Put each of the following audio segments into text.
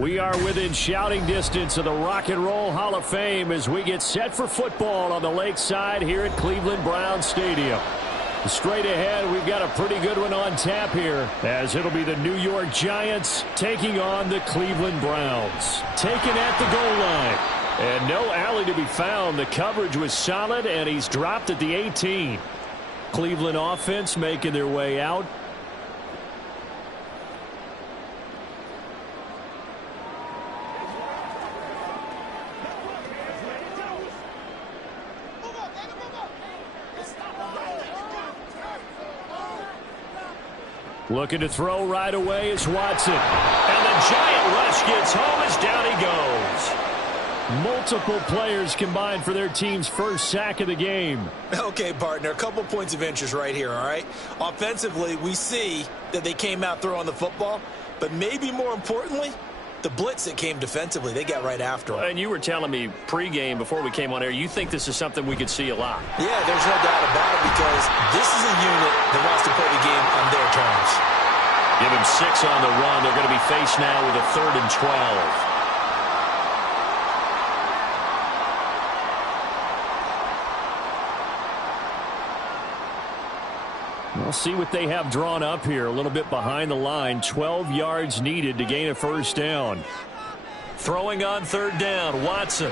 We are within shouting distance of the Rock and Roll Hall of Fame as we get set for football on the lakeside here at Cleveland Browns Stadium. Straight ahead, we've got a pretty good one on tap here, as it'll be the New York Giants taking on the Cleveland Browns. Taken at the goal line. And no alley to be found. The coverage was solid, and he's dropped at the 18. Cleveland offense making their way out. Looking to throw right away is Watson. And the giant rush gets home as down he goes. Multiple players combined for their team's first sack of the game. Okay, partner, a couple points of interest right here, all right? Offensively, we see that they came out throwing the football, but maybe more importantly, the blitz that came defensively, they got right after them. And you were telling me pregame before we came on air, you think this is something we could see a lot. Yeah, there's no doubt about it because this is a unit that wants to play the game on their terms. Give him 6 on the run. They're going to be faced now with a 3rd and 12. We'll see what they have drawn up here. A little bit behind the line. 12 yards needed to gain a first down. Throwing on 3rd down, Watson.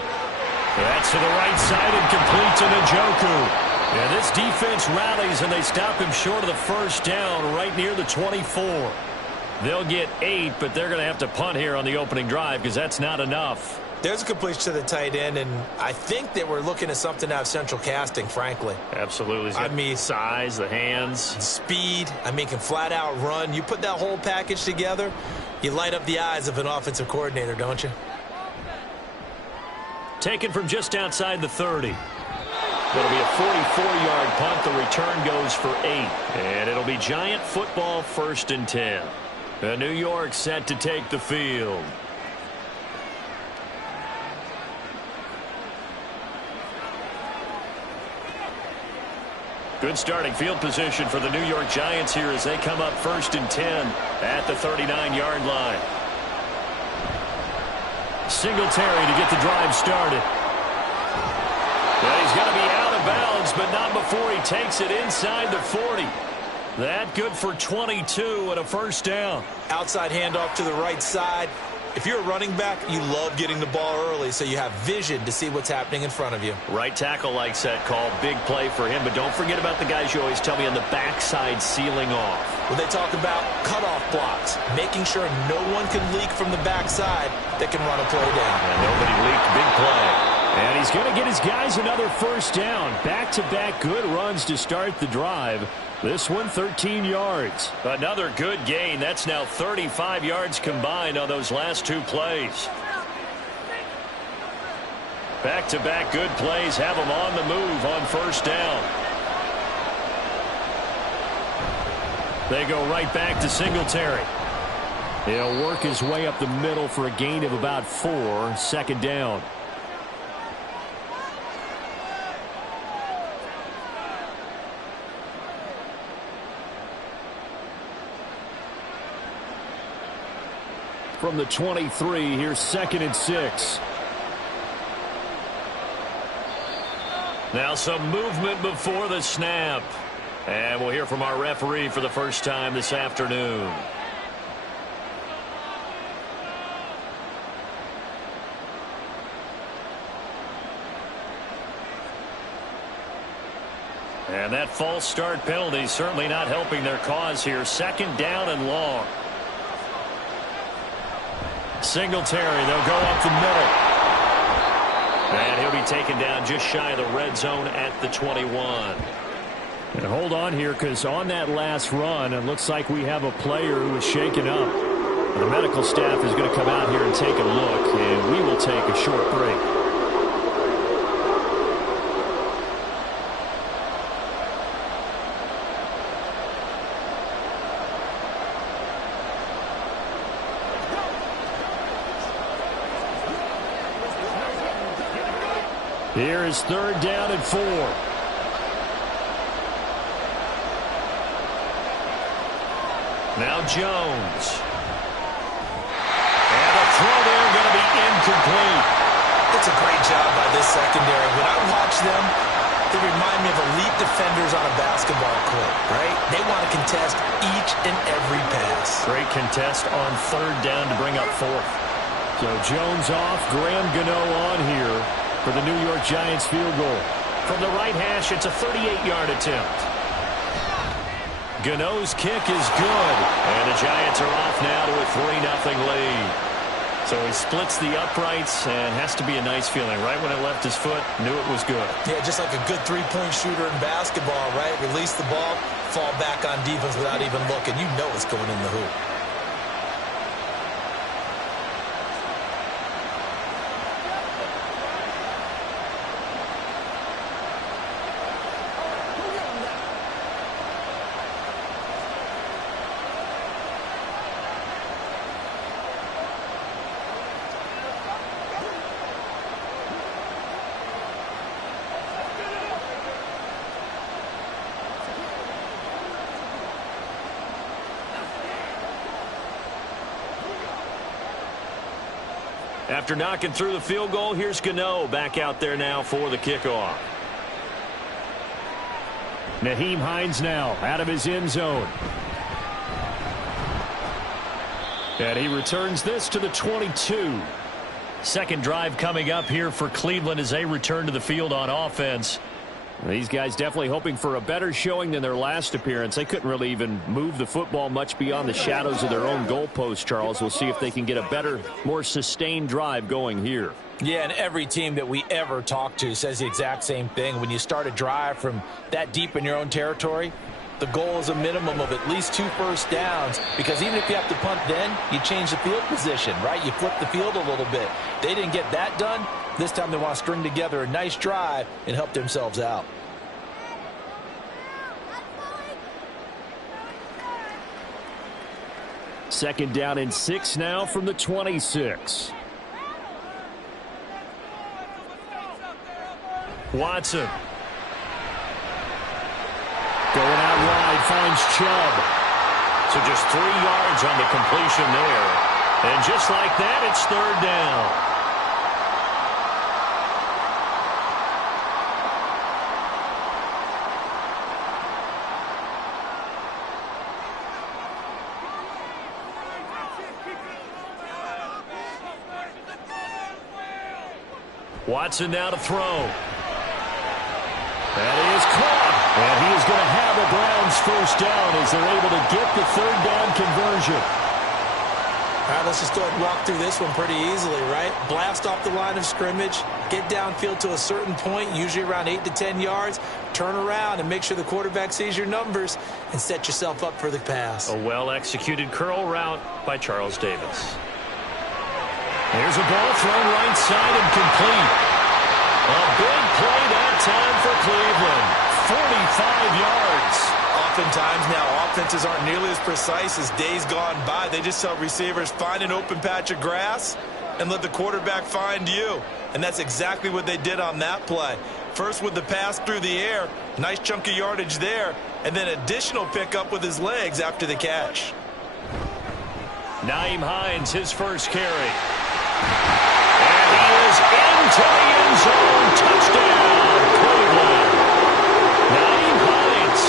That's to the right side and complete to Njoku. And this defense rallies, and they stop him short of the first down right near the 24. They'll get 8, but they're going to have to punt here on the opening drive because that's not enough. There's a completion to the tight end, and I think that we're looking at something out of central casting, frankly. Absolutely. I mean, size, the hands. Speed. I mean, can flat out run. You put that whole package together, you light up the eyes of an offensive coordinator, don't you? Taken from just outside the 30. It'll be a 44-yard punt. The return goes for 8. And it'll be Giant football 1st and 10. New York set to take the field. Good starting field position for the New York Giants here as they come up 1st and 10 at the 39-yard line. Singletary to get the drive started. Well, he's going to be out of bounds, but not before he takes it inside the 40. That good for 22 and a first down. Outside handoff to the right side. If you're a running back, you love getting the ball early so you have vision to see what's happening in front of you. Right tackle likes that call. Big play for him. But don't forget about the guys you always tell me on the backside sealing off. When they talk about cutoff blocks, making sure no one can leak from the backside that can run a play down. And nobody leaked. Big play. And he's going to get his guys another first down. Back-to-back good runs to start the drive. This one 13 yards. Another good gain. That's now 35 yards combined on those last 2 plays. Back-to-back good plays have them on the move on first down. They go right back to Singletary. He'll work his way up the middle for a gain of about 4. 2nd down. From the 23, here's 2nd and 6. Now some movement before the snap. And we'll hear from our referee for the first time this afternoon. And that false start penalty certainly not helping their cause here. 2nd down and long. Singletary, they'll go up the middle. And he'll be taken down just shy of the red zone at the 21. And hold on here, because on that last run, it looks like we have a player who is shaken up. The medical staff is going to come out here and take a look, and we will take a short break. Here is 3rd down and 4. Now Jones. And a throw That's a great job by this secondary. When I watch them, they remind me of elite defenders on a basketball court, right? They want to contest each and every pass. Great contest on third down to bring up fourth. So Jones off, Graham Gano on here for the New York Giants field goal. From the right hash, it's a 38-yard attempt. Gano's kick is good, and the Giants are off now to a 3-0 lead. So he splits the uprights and has to be a nice feeling. Right when it left his foot, knew it was good. Yeah, just like a good three-point shooter in basketball, right? Release the ball, fall back on defense without even looking. You know it's going in the hoop. After knocking through the field goal, here's Gano back out there now for the kickoff. Nyheim Hines now out of his end zone. And he returns this to the 22. Second drive coming up here for Cleveland as they return to the field on offense. These guys definitely hoping for a better showing than their last appearance. They couldn't really even move the football much beyond the shadows of their own goalpost, Charles. We'll see if they can get a better, more sustained drive going here. Yeah, and every team that we ever talk to says the exact same thing. When you start a drive from that deep in your own territory, the goal is a minimum of at least 2 first downs, because even if you have to punt then, you change the field position, right? You flip the field a little bit. They didn't get that done. This time they want to string together a nice drive and help themselves out. Second down and 6 now from the 26. Watson. Going out wide, finds Chubb. So just 3 yards on the completion there. And just like that, it's third down. Watson now to throw. That is caught. And he is going to have a Browns first down as they're able to get the third down conversion. All right, let's just go ahead and walk through this one pretty easily, right? Blast off the line of scrimmage, get downfield to a certain point, usually around 8 to 10 yards, turn around and make sure the quarterback sees your numbers and set yourself up for the pass. A well-executed curl route by Charles Davis. There's a ball thrown right side and complete. A big play that time for Cleveland. 45 yards. Oftentimes now, offenses aren't nearly as precise as days gone by. They just tell receivers, find an open patch of grass and let the quarterback find you. And that's exactly what they did on that play. First with the pass through the air, nice chunk of yardage there, and then additional pickup with his legs after the catch. Nyheim Hines, his first carry. And he is into the end zone. Touchdown, Cleveland. Nyheim Hines,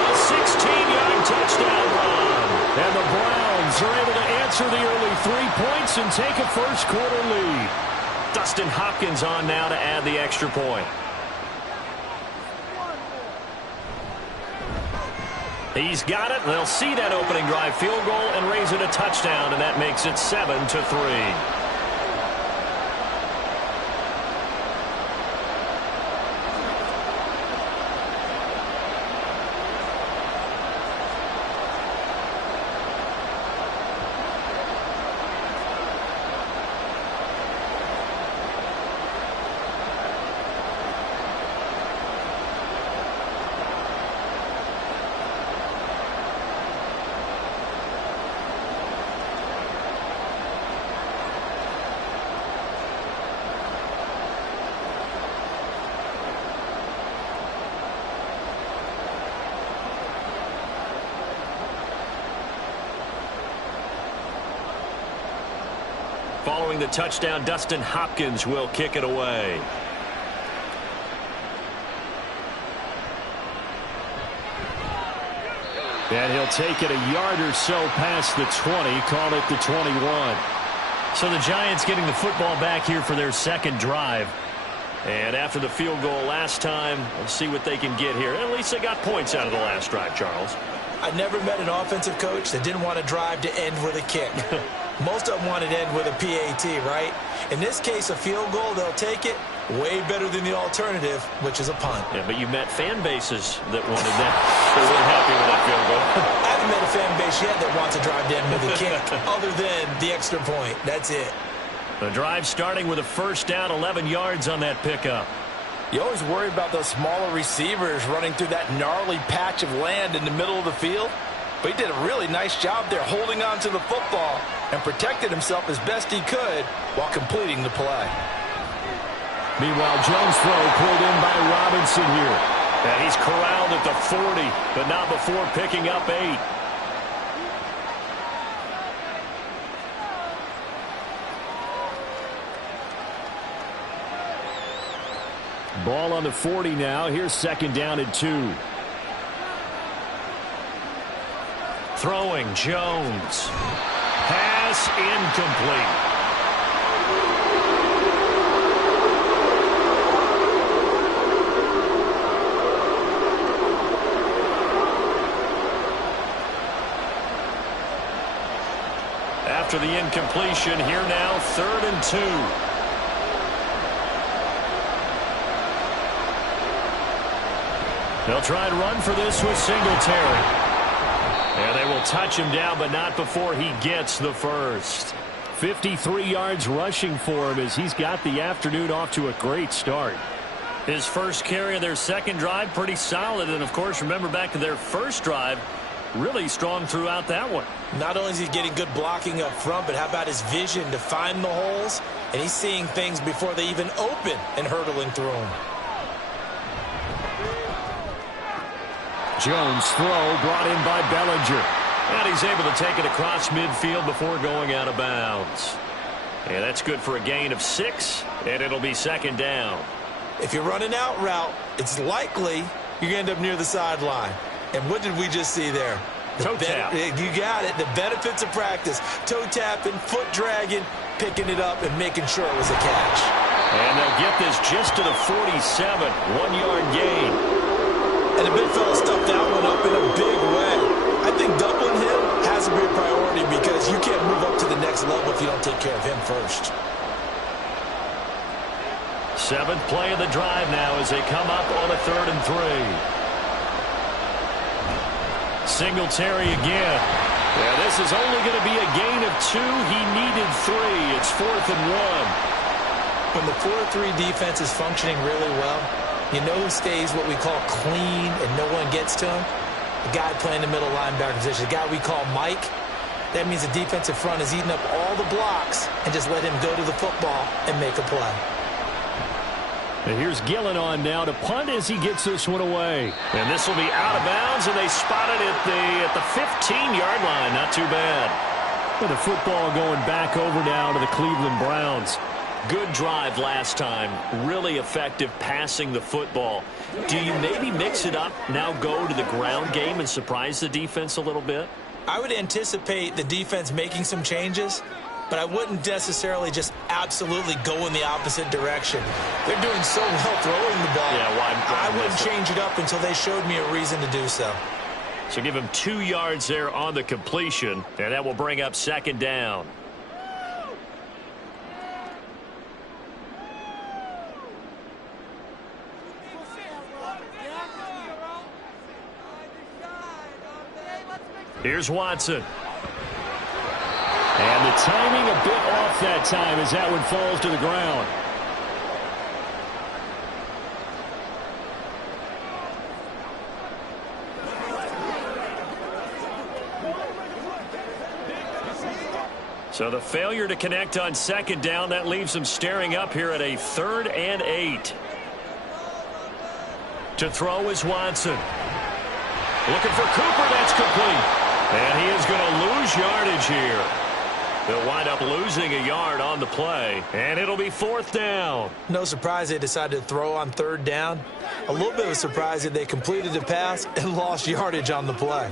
a 16-yard touchdown run. And the Browns are able to answer the early 3 points and take a first-quarter lead. Dustin Hopkins on now to add the extra point. He's got it. They'll see that opening drive field goal and raise it a touchdown, and that makes it 7-3. Following the touchdown, Dustin Hopkins will kick it away. And he'll take it a yard or so past the 20, call it the 21. So the Giants getting the football back here for their second drive. And after the field goal last time, we'll see what they can get here. At least they got points out of the last drive, Charles. I never met an offensive coach that didn't want a drive to end with a kick. Most of them wanted to end with a PAT, right? In this case, a field goal, they'll take it. Way better than the alternative, which is a punt. Yeah, but you met fan bases that wanted that. They weren't happy with that field goal. I haven't met a fan base yet that wants a drive to end with a kick, other than the extra point. That's it. The drive starting with a first down, 11 yards on that pickup. You always worry about those smaller receivers running through that gnarly patch of land in the middle of the field. But he did a really nice job there holding on to the football and protected himself as best he could while completing the play. Meanwhile, Jones' throw pulled in by Robinson here. And he's corralled at the 40, but not before picking up 8. Ball on the 40 now. Here's second down and 2. Throwing, Jones. Pass incomplete. After the incompletion, here now, 3rd and 2. They'll try and run for this with Singletary. And they will touch him down, but not before he gets the first. 53 yards rushing for him as he's got the afternoon off to a great start. His first carry of their second drive, pretty solid. And, of course, remember back to their first drive, really strong throughout that one. Not only is he getting good blocking up front, but how about his vision to find the holes? And he's seeing things before they even open and hurdling through them. Jones' throw brought in by Bellinger. And he's able to take it across midfield before going out of bounds. And that's good for a gain of 6, and it'll be second down. If you're running out route, it's likely you're going to end up near the sideline. And what did we just see there? Toe tap. You got it. The benefits of practice. Toe tapping, foot dragging, picking it up, and making sure it was a catch. And they'll get this just to the 47. 1-yard gain. And the big fella stuffed that one up in a big way. I think doubling him has to be a priority because you can't move up to the next level if you don't take care of him first. 7th play of the drive now as they come up on a 3rd and 3. Singletary again. Yeah, this is only going to be a gain of 2. He needed 3. It's 4th and 1. When the 4-3 defense is functioning really well, you know who stays what we call clean and no one gets to him? The guy playing the middle linebacker position, the guy we call Mike. That means the defensive front is eating up all the blocks and just let him go to the football and make a play. And here's Gillen on now to punt as he gets this one away. And this will be out of bounds, and they spot it at the 15-yard line. Not too bad. With the football going back over now to the Cleveland Browns. Good drive last time. Really effective passing the football. Do you maybe mix it up, now go to the ground game and surprise the defense a little bit? I would anticipate the defense making some changes, but I wouldn't necessarily just absolutely go in the opposite direction. They're doing so well throwing the ball. Yeah, why I wouldn't change it up until they showed me a reason to do so. So give him 2 yards there on the completion, and that will bring up second down. Here's Watson. And the timing a bit off that time as that one falls to the ground. So the failure to connect on second down, that leaves them staring up here at a 3rd and 8. To throw is Watson. Looking for Cooper, that's complete. And he is going to lose yardage here. They'll wind up losing a yard on the play, and it'll be 4th down. No surprise they decided to throw on 3rd down. A little bit of a surprise that they completed the pass and lost yardage on the play.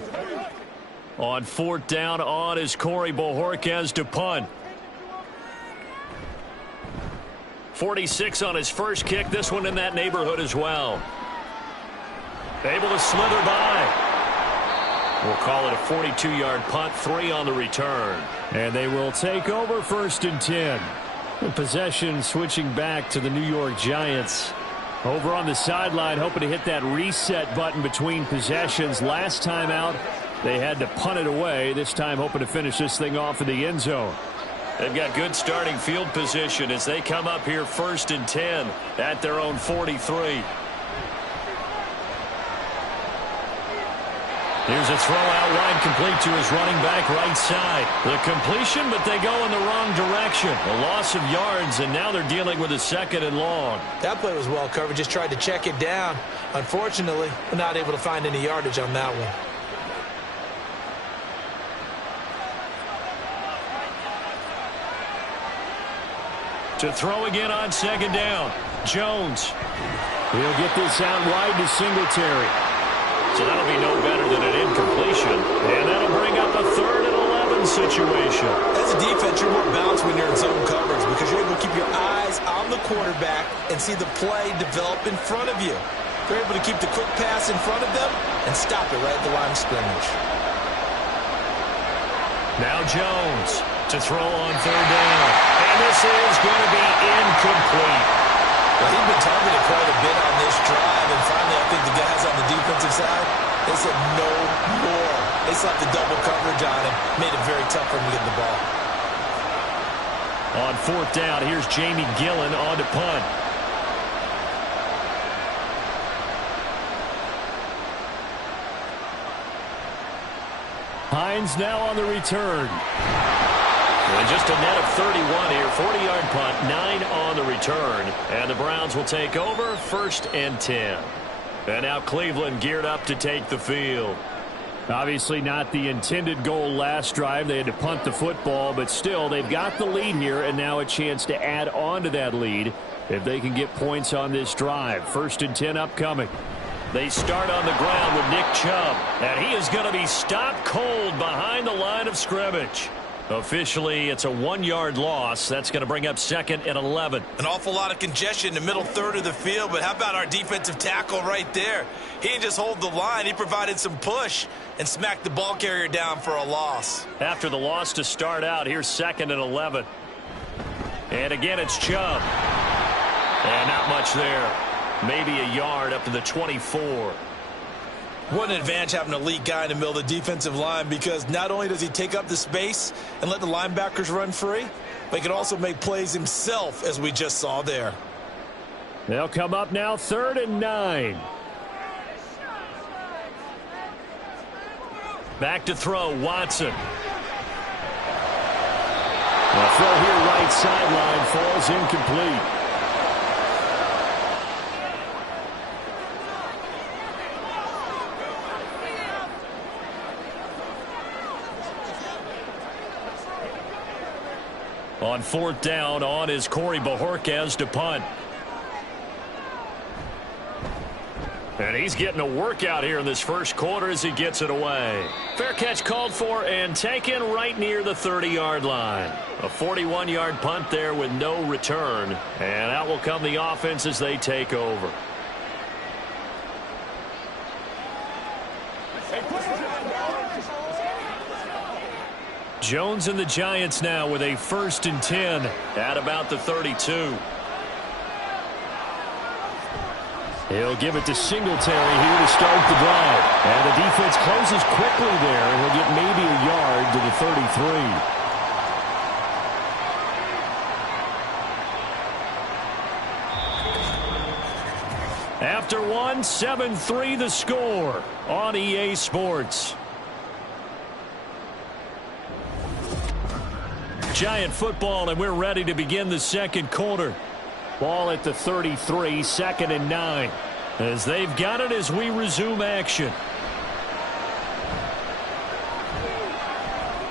On 4th down, on is Corey Bojorquez to punt. 46 on his first kick. This one in that neighborhood as well. Able to slither by. We'll call it a 42-yard punt, 3 on the return. And they will take over 1st and 10. The possession switching back to the New York Giants. Over on the sideline, hoping to hit that reset button between possessions. Last time out, they had to punt it away. This time hoping to finish this thing off in the end zone. They've got good starting field position as they come up here 1st and 10 at their own 43. Here's a throw out wide, complete to his running back right side. The completion, but they go in the wrong direction. A loss of yards, and now they're dealing with a 2nd and long. That play was well covered. Just tried to check it down. Unfortunately, we're not able to find any yardage on that one. To throw again on 2nd down. Jones. He'll get this out wide to Singletary. So that'll be no better than an incompletion. And that'll bring up a 3rd and 11 situation. As a defense, you're more balanced when you're in zone coverage because you're able to keep your eyes on the quarterback and see the play develop in front of you. They're able to keep the quick pass in front of them and stop it right at the line of scrimmage. Now Jones to throw on 3rd down. And this is going to be incomplete. Well, he's been targeted quite a bit on this drive, and finally I think the guys on the defensive side, they said no more. They slapped the double coverage on him, made it very tough for him to get the ball. On 4th down, here's Jamie Gillen on to punt. Hines now on the return. And just a net of 31 here. 40-yard punt, 9 on the return. And the Browns will take over 1st and 10. And now Cleveland geared up to take the field. Obviously not the intended goal last drive. They had to punt the football, but still they've got the lead here and now a chance to add on to that lead if they can get points on this drive. 1st and 10 upcoming. They start on the ground with Nick Chubb, and he is going to be stopped cold behind the line of scrimmage. Officially, it's a 1-yard loss. That's going to bring up 2nd and 11. An awful lot of congestion in the middle third of the field, but how about our defensive tackle right there? He didn't just hold the line. He provided some push and smacked the ball carrier down for a loss. After the loss to start out, here's 2nd and 11. And again, it's Chubb. And not much there. Maybe a yard up to the 24. What an advantage having an elite guy in the middle of the defensive line, because not only does he take up the space and let the linebackers run free, but he can also make plays himself, as we just saw there. They'll come up now 3rd and 9. Back to throw, Watson. The throw here right sideline falls incomplete. On 4th down, on is Corey Bojorquez to punt. And he's getting a workout here in this first quarter as he gets it away. Fair catch called for and taken right near the 30-yard line. A 41-yard punt there with no return. And out will come the offense as they take over. Jones and the Giants now with a 1st and 10 at about the 32. He'll give it to Singletary here to start the drive. And the defense closes quickly there, and he'll get maybe a yard to the 33. After one, 7-3 the score on EA Sports. Giant football, and we're ready to begin the second quarter. Ball at the 33, 2nd and 9. As they've got it as we resume action.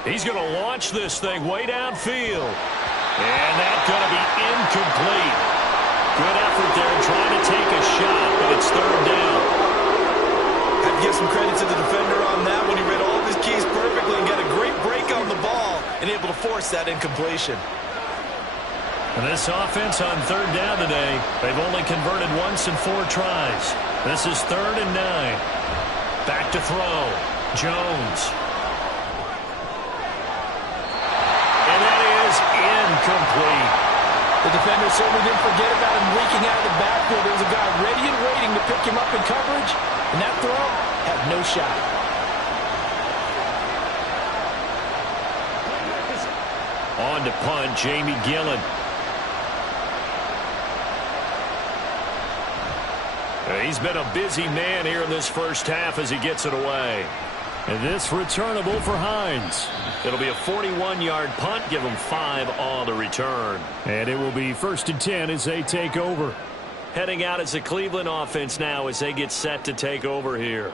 He's going to launch this thing way downfield. And that's going to be incomplete. Good effort there trying to take a shot, but it's third down. I have to give some credit to the defender on that when he read all of his keys perfectly and got a great break on the ball and able to force that incompletion. And this offense on third down today, they've only converted once in 4 tries. This is 3rd and 9. Back to throw. Jones. And that is incomplete. The defender certainly didn't forget about him leaking out of the backfield. There was a guy ready and waiting to pick him up in coverage, and that throw had no shot. On to punt, Jamie Gillen. He's been a busy man here in this first half as he gets it away. And this returnable for Hines. It'll be a 41-yard punt. Give him 5 on the return. And it will be 1st and 10 as they take over. Heading out as the Cleveland offense now as they get set to take over here.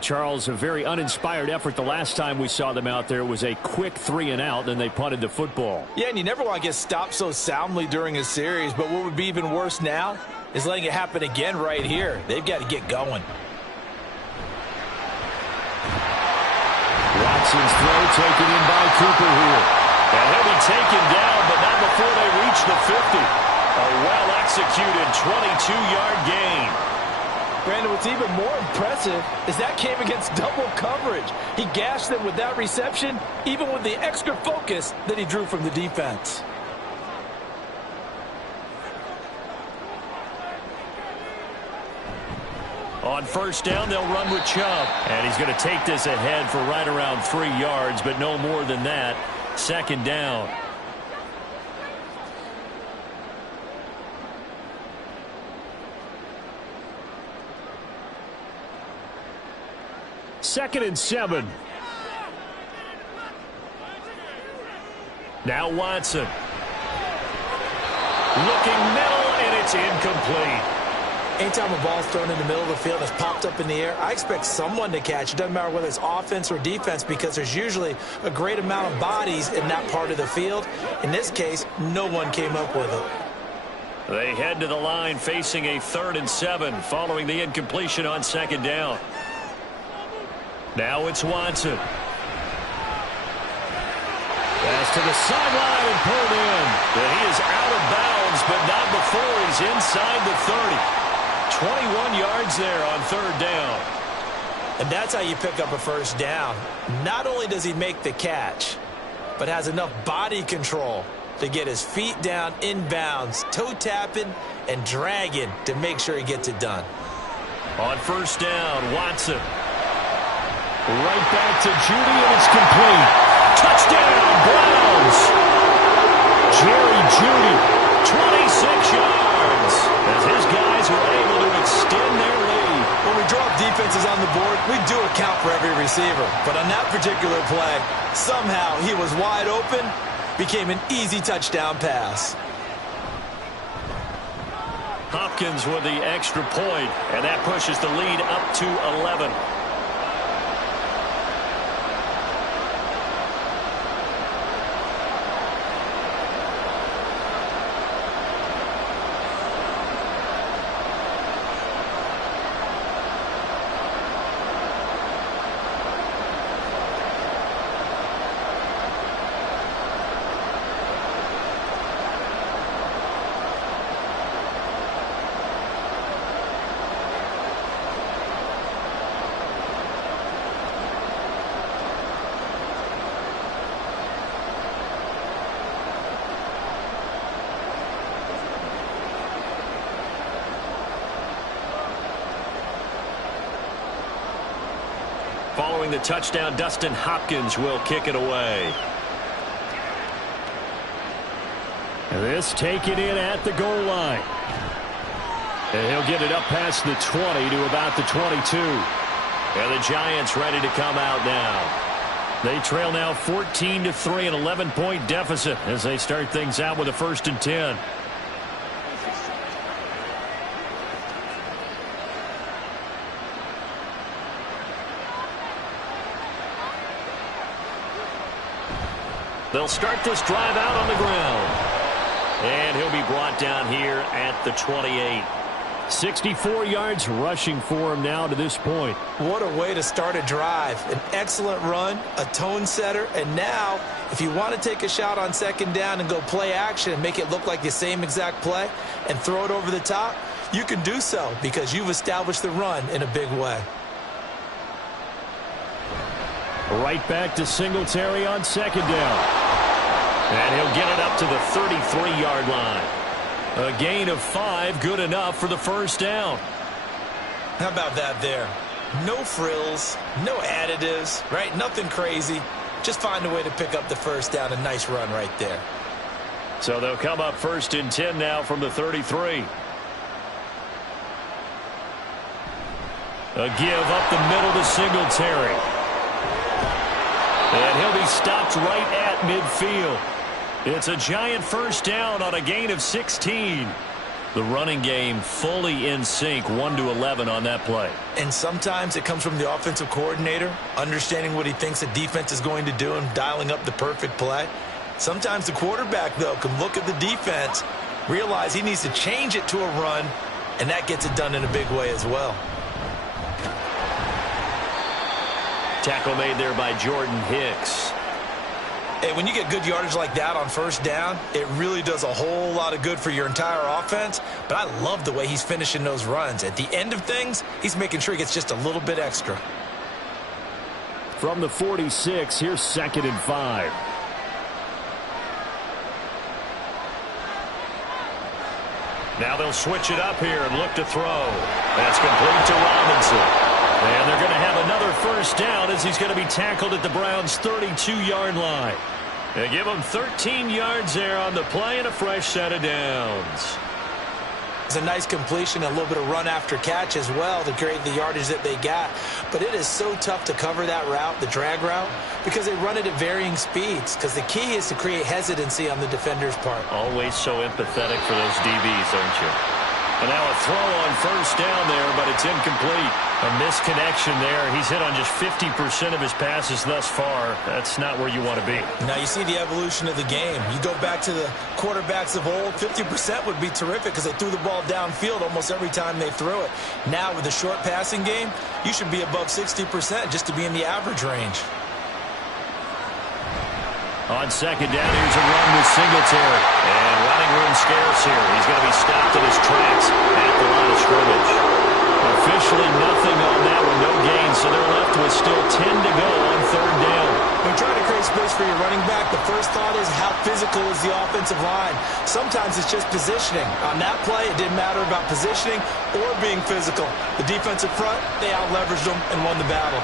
Charles, a very uninspired effort the last time we saw them out there was a quick 3-and-out, and they punted the football. Yeah, and you never want to get stopped so soundly during a series, but what would be even worse now is letting it happen again right here. They've got to get going. Watson's throw taken in by Cooper here. And he'll be taken down, but not before they reach the 50. A well-executed 22-yard gain. Brandon, what's even more impressive is that came against double coverage. He gashed them with that reception, even with the extra focus that he drew from the defense. On first down, they'll run with Chubb. And he's going to take this ahead for right around 3 yards, but no more than that. 2nd down. Second and 7. Now Watson. Looking middle, and it's incomplete. Anytime a ball's thrown in the middle of the field that's popped up in the air, I expect someone to catch. It doesn't matter whether it's offense or defense because there's usually a great amount of bodies in that part of the field. In this case, no one came up with it. They head to the line facing a 3rd and 7 following the incompletion on 2nd down. Now it's Watson. Pass to the sideline and pulled in. And he is out of bounds, but not before he's inside the 30. 21 yards there on 3rd down. And that's how you pick up a first down. Not only does he make the catch, but has enough body control to get his feet down inbounds, toe tapping and dragging to make sure he gets it done. On first down, Watson. Right back to Judy, and it's complete. Touchdown, Browns. Jerry Judy, 26 yards. As his guys were able to extend their lead. When we drop defenses on the board, we do account for every receiver. But on that particular play, somehow he was wide open, became an easy touchdown pass. Hopkins with the extra point, and that pushes the lead up to 11. Following the touchdown, Dustin Hopkins will kick it away. This taken in at the goal line. And he'll get it up past the 20 to about the 22. And the Giants ready to come out now. They trail now 14-3, an 11-point deficit as they start things out with a 1st and 10. They'll start this drive out on the ground. And he'll be brought down here at the 28. 64 yards rushing for him now to this point. What a way to start a drive. An excellent run, a tone setter, and now if you want to take a shot on second down and go play action and make it look like the same exact play and throw it over the top, you can do so because you've established the run in a big way. Right back to Singletary on second down. And he'll get it up to the 33-yard line. A gain of 5, good enough for the first down. How about that there? No frills, no additives, right? Nothing crazy. Just find a way to pick up the first down. A nice run right there. So they'll come up first and 10 now from the 33. A give up the middle to Singletary. And he'll be stopped right at midfield. It's a giant first down on a gain of 16. The running game fully in sync, 1-11 on that play. And sometimes it comes from the offensive coordinator, understanding what he thinks the defense is going to do and dialing up the perfect play. Sometimes the quarterback, though, can look at the defense, realize he needs to change it to a run, and that gets it done in a big way as well. Tackle made there by Jordan Hicks. Hey, when you get good yardage like that on first down, it really does a whole lot of good for your entire offense. But I love the way he's finishing those runs. At the end of things, he's making sure he gets just a little bit extra. From the 46, here's 2nd and 5. Now they'll switch it up here and look to throw. That's complete to Robinson. And they're going to have another first down as he's going to be tackled at the Browns' 32-yard line. They give him 13 yards there on the play and a fresh set of downs. It's a nice completion, a little bit of run after catch as well to create the yardage that they got. But it is so tough to cover that route, the drag route, because they run it at varying speeds. Because the key is to create hesitancy on the defender's part. Always so empathetic for those DBs, aren't you? And now a throw on first down there, but it's incomplete. A misconnection there. He's hit on just 50% of his passes thus far. That's not where you want to be. Now you see the evolution of the game. You go back to the quarterbacks of old, 50% would be terrific because they threw the ball downfield almost every time they threw it. Now with the short passing game, you should be above 60% just to be in the average range. On second down, here's a run with Singletary. And running room scarce here. He's going to be stopped in his tracks at the line of scrimmage. Officially nothing on that one, no gain, so they're left with still 10 to go on third down. When trying to create space for your running back, the first thought is how physical is the offensive line. Sometimes it's just positioning. On that play, it didn't matter about positioning or being physical. The defensive front, they out-leveraged them and won the battle.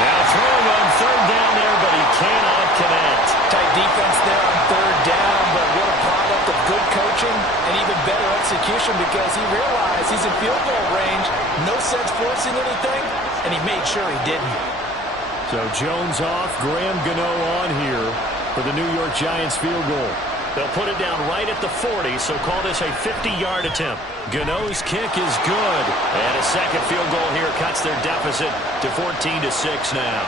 Now throwing on third down there, but he cannot connect. Tight defense there on third down, but what a product of good coaching and even better execution because he realized he's in field goal range. No sense forcing anything, and he made sure he didn't. So Jones off, Graham Gano on here for the New York Giants field goal. They'll put it down right at the 40, so call this a 50-yard attempt. Gano's kick is good. And a second field goal here cuts their deficit to 14-6 now.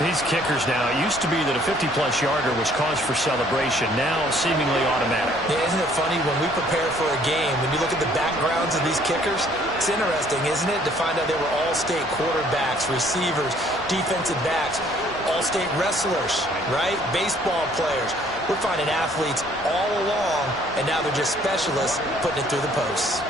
These kickers now, it used to be that a 50-plus yarder was cause for celebration. Now seemingly automatic. Yeah, isn't it funny when we prepare for a game, when you look at the backgrounds of these kickers, it's interesting, isn't it, to find out they were all-state quarterbacks, receivers, defensive backs, all-state wrestlers, right? Baseball players. We're finding athletes all along, and now they're just specialists putting it through the posts.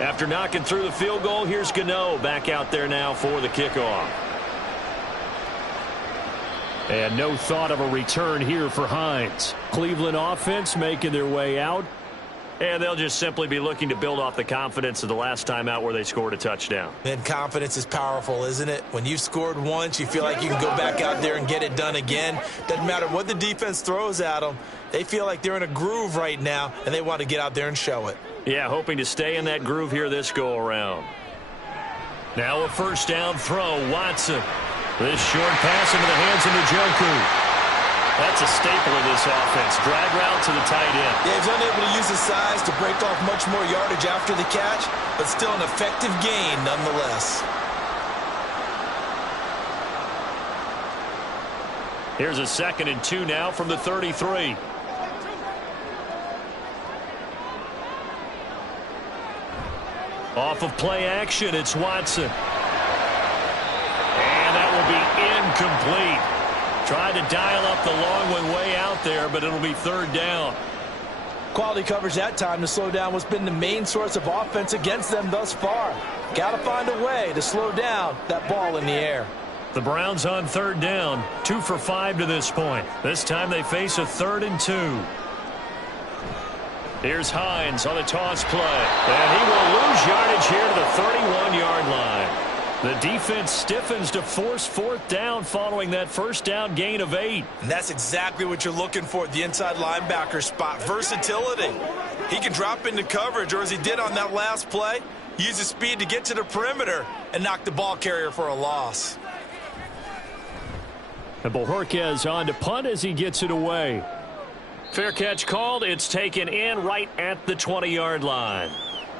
After knocking through the field goal, here's Gano back out there now for the kickoff. And no thought of a return here for Hines. Cleveland offense making their way out. And they'll just simply be looking to build off the confidence of the last time out where they scored a touchdown. And confidence is powerful, isn't it? When you've scored once, you feel like you can go back out there and get it done again. Doesn't matter what the defense throws at them. They feel like they're in a groove right now, and they want to get out there and show it. Yeah, hoping to stay in that groove here this go-around. Now a first down throw, Watson. This short pass into the hands of Njoku. That's a staple of this offense. Drag route to the tight end. Yeah, he's unable to use his size to break off much more yardage after the catch, but still an effective gain nonetheless. Here's a 2nd and 2 now from the 33. Off of play action, it's Watson. And that will be incomplete. Tried to dial up the long one way out there, but it'll be 3rd down. Quality coverage that time to slow down what's been the main source of offense against them thus far. Got to find a way to slow down that ball in the air. The Browns on 3rd down, 2 for 5 to this point. This time they face a 3rd and 2. Here's Hines on the toss play. And he will lose yardage here to the 31-yard line. The defense stiffens to force 4th down following that first down gain of 8. And that's exactly what you're looking for at the inside linebacker spot. Versatility. He can drop into coverage, or as he did on that last play, use his speed to get to the perimeter and knock the ball carrier for a loss. And Bojorquez on to punt as he gets it away. Fair catch called. It's taken in right at the 20-yard line.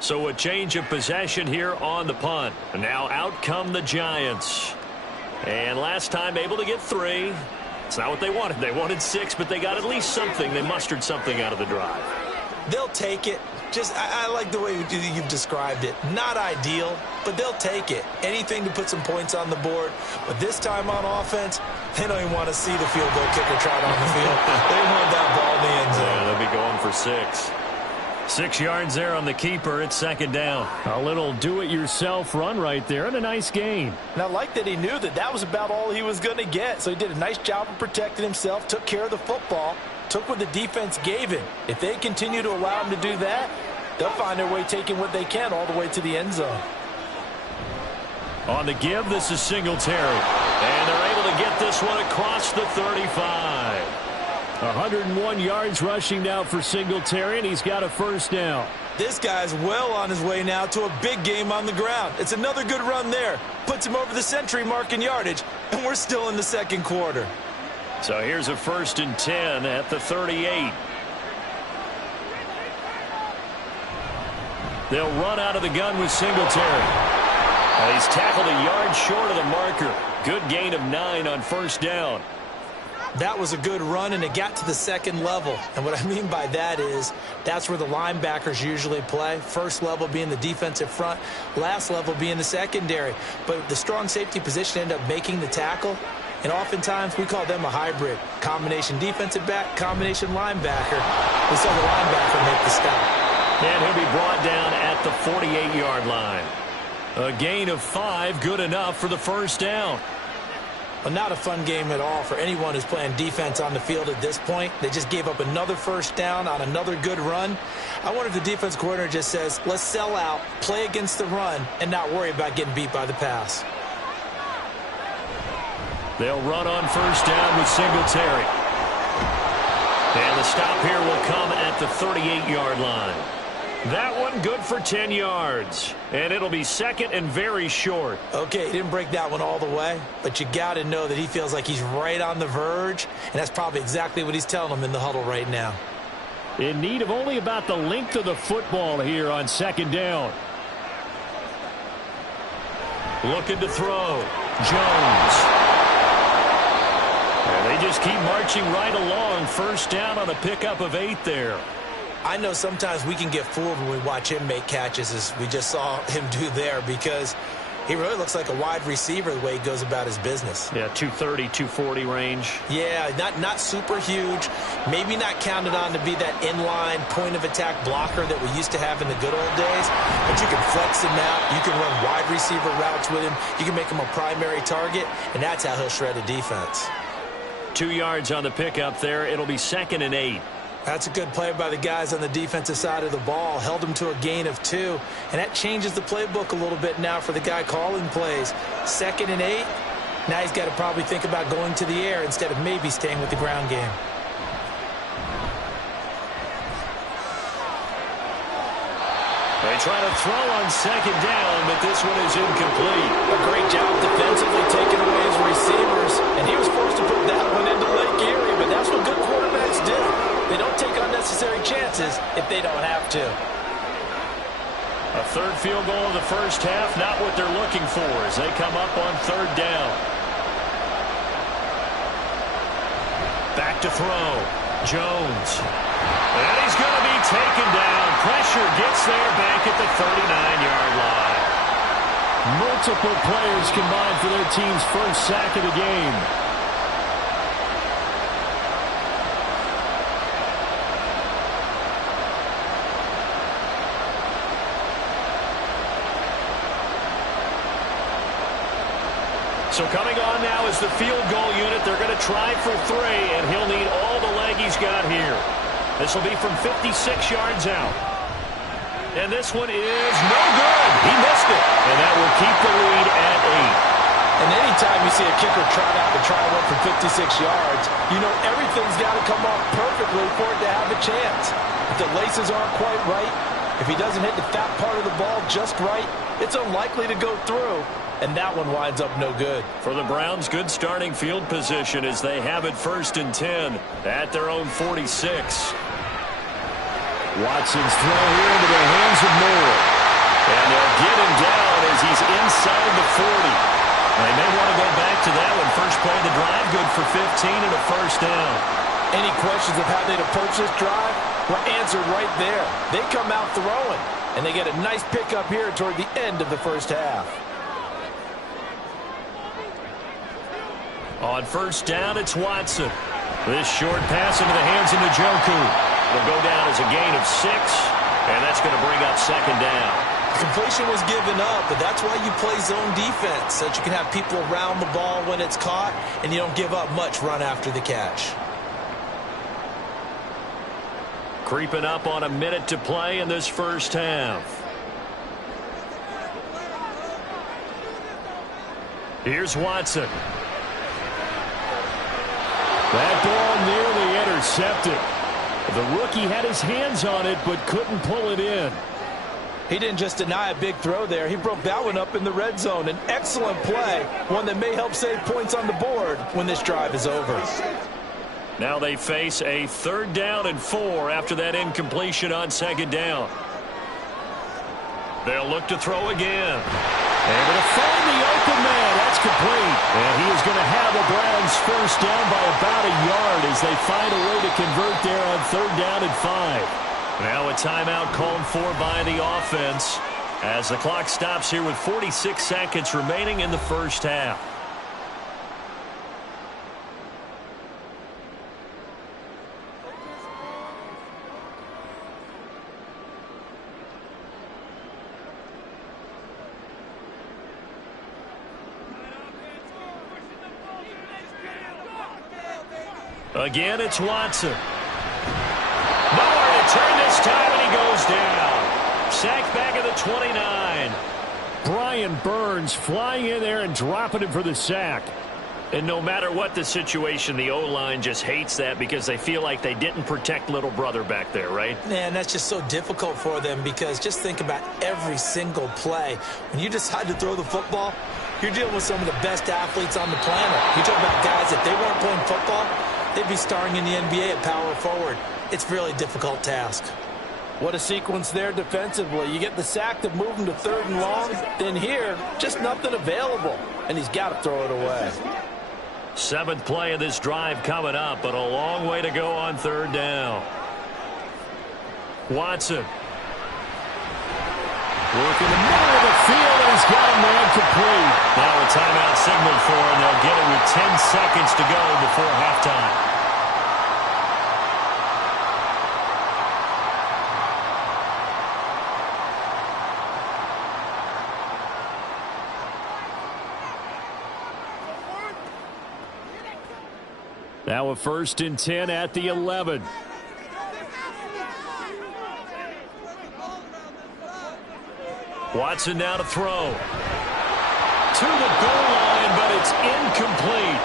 So a change of possession here on the punt. And now out come the Giants. And last time able to get 3. It's not what they wanted. They wanted 6, but they got at least something. They mustered something out of the drive. They'll take it. I like the way you've described it. Not ideal, but they'll take it. Anything to put some points on the board. But this time on offense, they don't even want to see the field goal kicker trot on the field. They want that ball in the end zone. Yeah, they'll be going for 6. 6 yards there on the keeper. It's 2nd down. A little do-it-yourself run right there and a nice gain. And I like that he knew that was about all he was going to get. So he did a nice job of protecting himself, took care of the football, took what the defense gave him. If they continue to allow him to do that, they'll find their way taking what they can all the way to the end zone. On the give, this is Singletary. And they're able to get this one across the 35. 101 yards rushing now for Singletary, and he's got a first down. This guy's well on his way now to a big game on the ground. It's another good run there. Puts him over the century mark in yardage, and we're still in the 2nd quarter. So here's a 1st and 10 at the 38. They'll run out of the gun with Singletary. And he's tackled a yard short of the marker. Good gain of 9 on 1st down. That was a good run, and it got to the 2nd level. And what I mean by that is that's where the linebackers usually play. First level being the defensive front, last level being the secondary. But the strong safety position ended up making the tackle. And oftentimes we call them a hybrid. Combination defensive back, combination linebacker. We saw the linebacker make the stop. And he'll be brought down at the 48-yard line. A gain of 5, good enough for the first down. Well, not a fun game at all for anyone who's playing defense on the field at this point. They just gave up another first down on another good run. I wonder if the defense coordinator just says, let's sell out, play against the run, and not worry about getting beat by the pass. They'll run on first down with Singletary. And the stop here will come at the 38-yard line. That one good for 10 yards. And it'll be 2nd and very short. Okay, he didn't break that one all the way, but you got to know that he feels like he's right on the verge, and that's probably exactly what he's telling them in the huddle right now. In need of only about the length of the football here on 2nd down. Looking to throw. Jones. And they just keep marching right along. First down on a pickup of 8 there. I know sometimes we can get fooled when we watch him make catches, as we just saw him do there, because he really looks like a wide receiver the way he goes about his business. Yeah, 230, 240 range. Yeah, not super huge. Maybe not counted on to be that inline point-of-attack blocker that we used to have in the good old days. But you can flex him out. You can run wide receiver routes with him. You can make him a primary target, and that's how he'll shred a defense. 2 yards on the pickup there. It'll be 2nd and 8. That's a good play by the guys on the defensive side of the ball. Held him to a gain of 2. And that changes the playbook a little bit now for the guy calling plays. 2nd and 8. Now he's got to probably think about going to the air instead of maybe staying with the ground game. They try to throw on second down, but this one is incomplete. A great job defensively taking away his receivers, and he was forced to put that one into Lake Erie, but that's what good quarterbacks do. They don't take unnecessary chances if they don't have to. A third field goal in the first half, not what they're looking for as they come up on third down. Back to throw. Jones. And he's going to be taken down. Pressure gets there back at the 39-yard line. Multiple players combined for their team's first sack of the game. So coming on now is the field goal unit. They're going to try for 3, and he'll need all the leg he's got here. This will be from 56 yards out. And this one is no good. He missed it. And that will keep the lead at 8. And anytime you see a kicker trot out to try one from 56 yards, you know everything's got to come off perfectly for it to have a chance. If the laces aren't quite right, if he doesn't hit the fat part of the ball just right, it's unlikely to go through. And that one winds up no good. For the Browns, good starting field position as they have it 1st and 10 at their own 46. Watson's throw here into the hands of Moore. And they'll get him down as he's inside the 40. They may want to go back to that one. First play of the drive, good for 15 and a first down. Any questions of how they'd approach this drive? Well, answered right there. They come out throwing, and they get a nice pickup here toward the end of the first half. On first down, it's Watson. This short pass into the hands of Njoku. It'll go down as a gain of 6, and that's going to bring up second down. Completion was given up, but that's why you play zone defense, so that you can have people around the ball when it's caught, and you don't give up much run after the catch. Creeping up on a minute to play in this first half. Here's Watson. That ball nearly intercepted. The rookie had his hands on it but couldn't pull it in. He didn't just deny a big throw there. He broke that one up in the red zone. An excellent play, one that may help save points on the board when this drive is over. Now they face a 3rd down and 4 after that incompletion on second down. They'll look to throw again. Able to find the open man. That's complete. And he is going to have the Browns first down by about a yard as they find a way to convert there on 3rd down and 5. Now a timeout called for by the offense as the clock stops here with 46 seconds remaining in the first half. Again, it's Watson. Nowhere to turn this time, and he goes down. Sacked back at the 29. Brian Burns flying in there and dropping him for the sack. And no matter what the situation, the O-line just hates that because they feel like they didn't protect little brother back there, right? Man, that's just so difficult for them because just think about every single play. When you decide to throw the football, you're dealing with some of the best athletes on the planet. You talk about guys, if they weren't playing football, they'd be starring in the NBA at power forward. It's a really difficult task. What a sequence there defensively. You get the sack to move him to 3rd and long. Then here, just nothing available. And he's got to throw it away. 7th play of this drive coming up, but a long way to go on 3rd down. Watson. Working the middle of the field, and he's got him there complete. Now a timeout signal for him. They'll get it with 10 seconds to go before halftime. Now a 1st and 10 at the 11. Watson now to throw. To the goal line, but it's incomplete.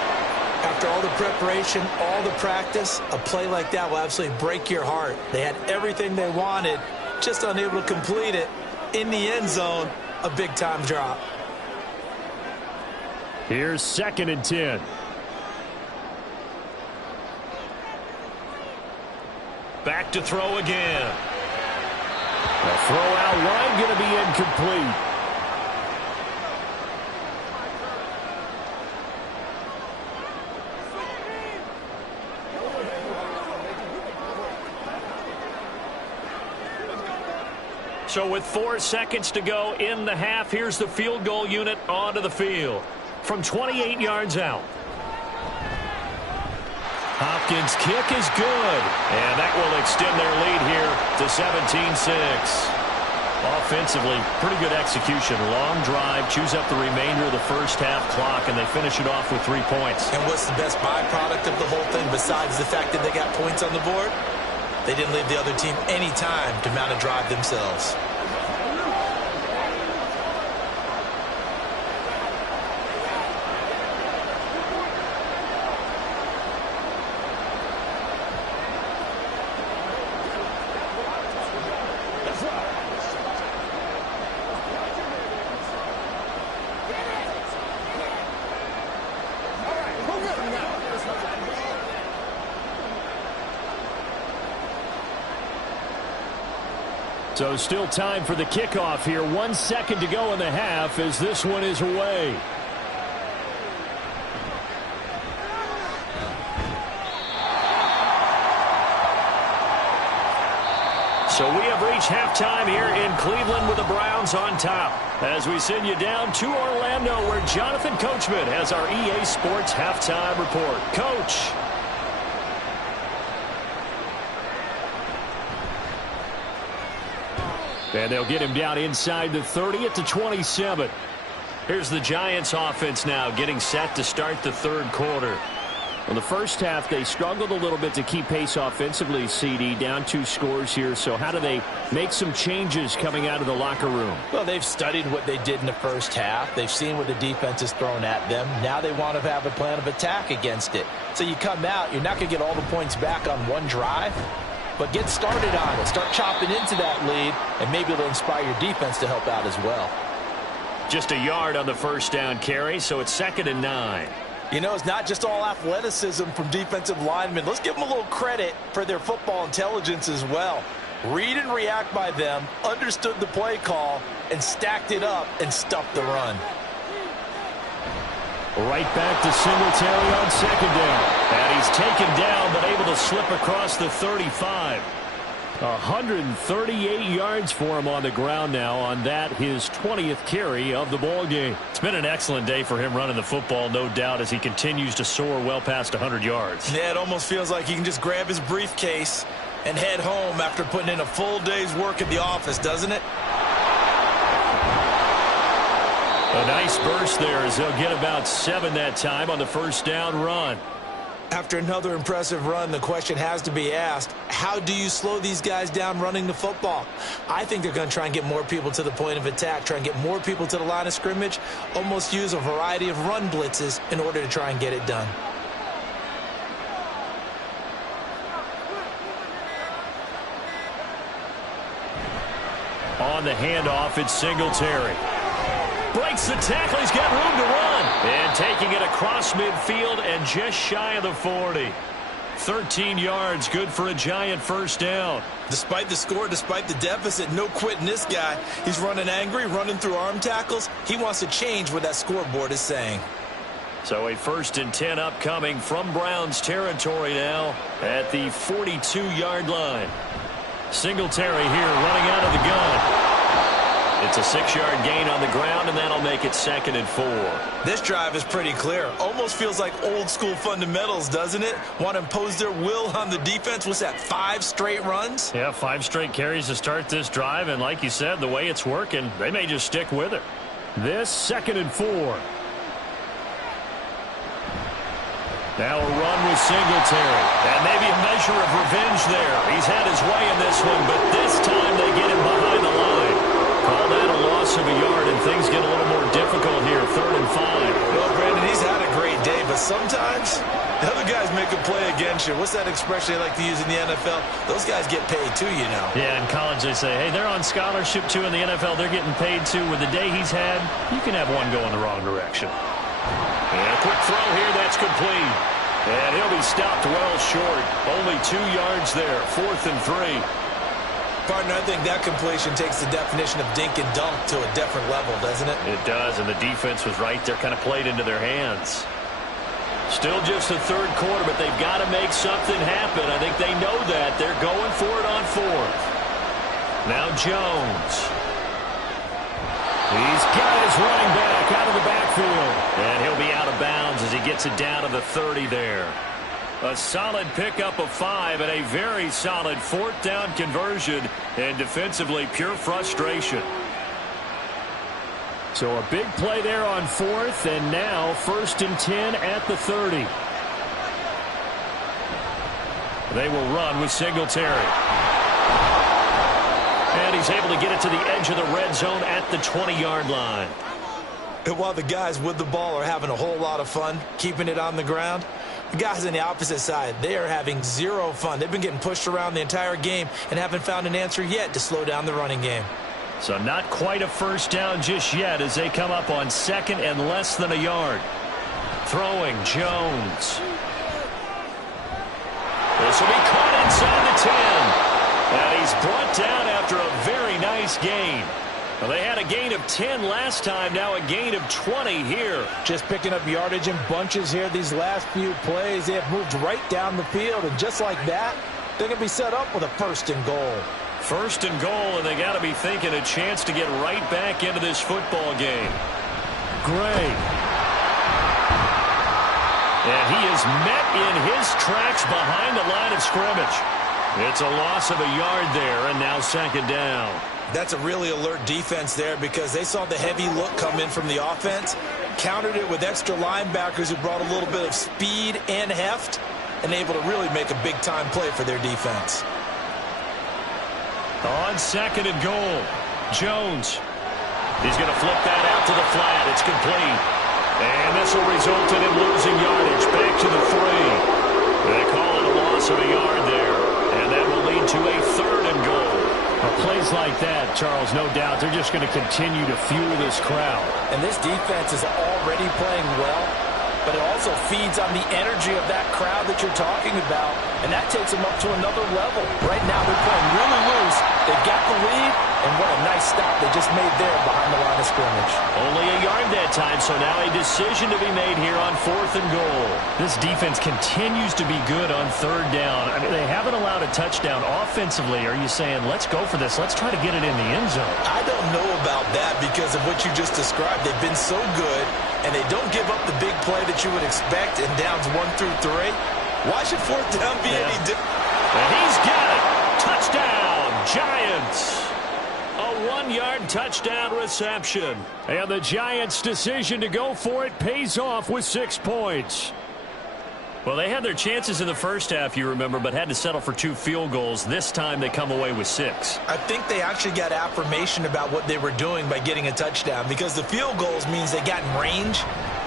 After all the preparation, all the practice, a play like that will absolutely break your heart. They had everything they wanted, just unable to complete it. in the end zone, a big-time drop. Here's 2nd and 10. Back to throw again. The throw out wide going to be incomplete. So with 4 seconds to go in the half, here's the field goal unit onto the field from 28 yards out. Hopkins' kick is good, and that will extend their lead here to 17-6. Offensively, pretty good execution. Long drive, chews up the remainder of the first half clock, and they finish it off with 3 points. And what's the best byproduct of the whole thing besides the fact that they got points on the board? They didn't leave the other team any time to mount a drive themselves. So still time for the kickoff here. 1 second to go in the half as this one is away. So we have reached halftime here in Cleveland with the Browns on top. As we send you down to Orlando where Jonathan Coachman has our EA Sports halftime report. Coach. And they'll get him down inside the 30 at the 27. Here's the Giants offense now getting set to start the third quarter. In the first half, they struggled a little bit to keep pace offensively, CD, down 2 scores here. So how do they make some changes coming out of the locker room? Well, they've studied what they did in the first half. They've seen what the defense is throwing at them. Now they want to have a plan of attack against it. So you come out, you're not going to get all the points back on one drive. But get started on it. Start chopping into that lead, and maybe it'll inspire your defense to help out as well. Just a yard on the first down carry, so it's 2nd and 9. You know, it's not just all athleticism from defensive linemen. Let's give them a little credit for their football intelligence as well. Read and react by them, understood the play call, and stacked it up and stuffed the run. Right back to Singletary on 2nd down. And he's taken down, but able to slip across the 35. 138 yards for him on the ground now on that, his 20th carry of the ball game. It's been an excellent day for him running the football, no doubt, as he continues to soar well past 100 yards. Yeah, it almost feels like he can just grab his briefcase and head home after putting in a full day's work at the office, doesn't it? A nice burst there as they'll get about 7 that time on the first down run. After another impressive run, the question has to be asked, how do you slow these guys down running the football? I think they're going to try and get more people to the point of attack, try and get more people to the line of scrimmage, almost use a variety of run blitzes in order to try and get it done. On the handoff, it's Singletary. Breaks the tackle. He's got room to run. And taking it across midfield and just shy of the 40. 13 yards, good for a Giant first down. Despite the score, despite the deficit, no quitting this guy. He's running angry, running through arm tackles. He wants to change what that scoreboard is saying. So a 1st and 10 upcoming from Browns territory now at the 42-yard line. Singletary here running out of the gun. It's a 6-yard gain on the ground, and that'll make it 2nd and 4. This drive is pretty clear. Almost feels like old-school fundamentals, doesn't it? Want to impose their will on the defense. What's that, 5 straight runs? Yeah, 5 straight carries to start this drive, and like you said, the way it's working, they may just stick with it. This 2nd and 4. Now a run with Singletary. And maybe a measure of revenge there. He's had his way in this one, but this time they get him behind the line. Call that a loss of a yard, and things get a little more difficult here. 3rd and 5. Well, Brandon, he's had a great day, but sometimes the other guys make make a play against you. What's that expression they like to use in the NFL? Those guys get paid too, you know. Yeah, in college they say, hey, they're on scholarship too. In the NFL, they're getting paid too. With the day he's had, you can have one go in the wrong direction. And a quick throw here, that's complete. And he'll be stopped well short. Only 2 yards there, 4th and 3. Partner, I think that completion takes the definition of dink and dunk to a different level, doesn't it? It does, and the defense was right there, kind of played into their hands. Still just the third quarter, but they've got to make something happen. I think they know that. They're going for it on 4th. Now Jones. He's got his running back out of the backfield. And he'll be out of bounds as he gets it down to the 30 there. A solid pickup of 5 and a very solid 4th down conversion. And defensively, pure frustration. So a big play there on 4th, and now 1st and 10 at the 30. They will run with Singletary. And he's able to get it to the edge of the red zone at the 20-yard line. And while the guys with the ball are having a whole lot of fun keeping it on the ground, the guys on the opposite side, they are having zero fun. They've been getting pushed around the entire game and haven't found an answer yet to slow down the running game. So not quite a first down just yet as they come up on 2nd and less than a yard. Throwing Jones. This will be caught inside the 10. And he's brought down after a very nice gain. Well, they had a gain of 10 last time, now a gain of 20 here. Just picking up yardage in bunches here these last few plays. They have moved right down the field, and just like that, they're going to be set up with a 1st and goal. 1st and goal, and they got to be thinking a chance to get right back into this football game. Gray. And he is met in his tracks behind the line of scrimmage. It's a loss of a yard there, and now 2nd down. That's a really alert defense there because they saw the heavy look come in from the offense, countered it with extra linebackers who brought a little bit of speed and heft, and able to really make a big-time play for their defense. On 2nd and goal, Jones. He's going to flip that out to the flat. It's complete. And this will result in him losing yardage back to the 3. They call it a loss of a yard there. And that will lead to a 3rd and goal. Plays like that, Charles, no doubt, they're just going to continue to fuel this crowd. And this defense is already playing well, but it also feeds on the energy of that crowd that you're talking about, and that takes them up to another level. Right now, they're playing really loose. They've got the lead, and what a nice stop they just made there behind the line of scrimmage. Only a yard that time, so now a decision to be made here on 4th and goal. This defense continues to be good on 3rd down. I mean, they haven't allowed a touchdown offensively. Are you saying, let's go for this, let's try to get it in the end zone? I don't know about that because of what you just described. They've been so good, and they don't give up the big play that you would expect in downs 1 through 3. Why should 4th down be any different? And he's got it. Touchdown, Giants. A 1-yard touchdown reception. And the Giants' decision to go for it pays off with 6 points. Well, they had their chances in the first half, you remember, but had to settle for 2 field goals. This time they come away with 6. I think they actually got affirmation about what they were doing by getting a touchdown because the field goals means they got in range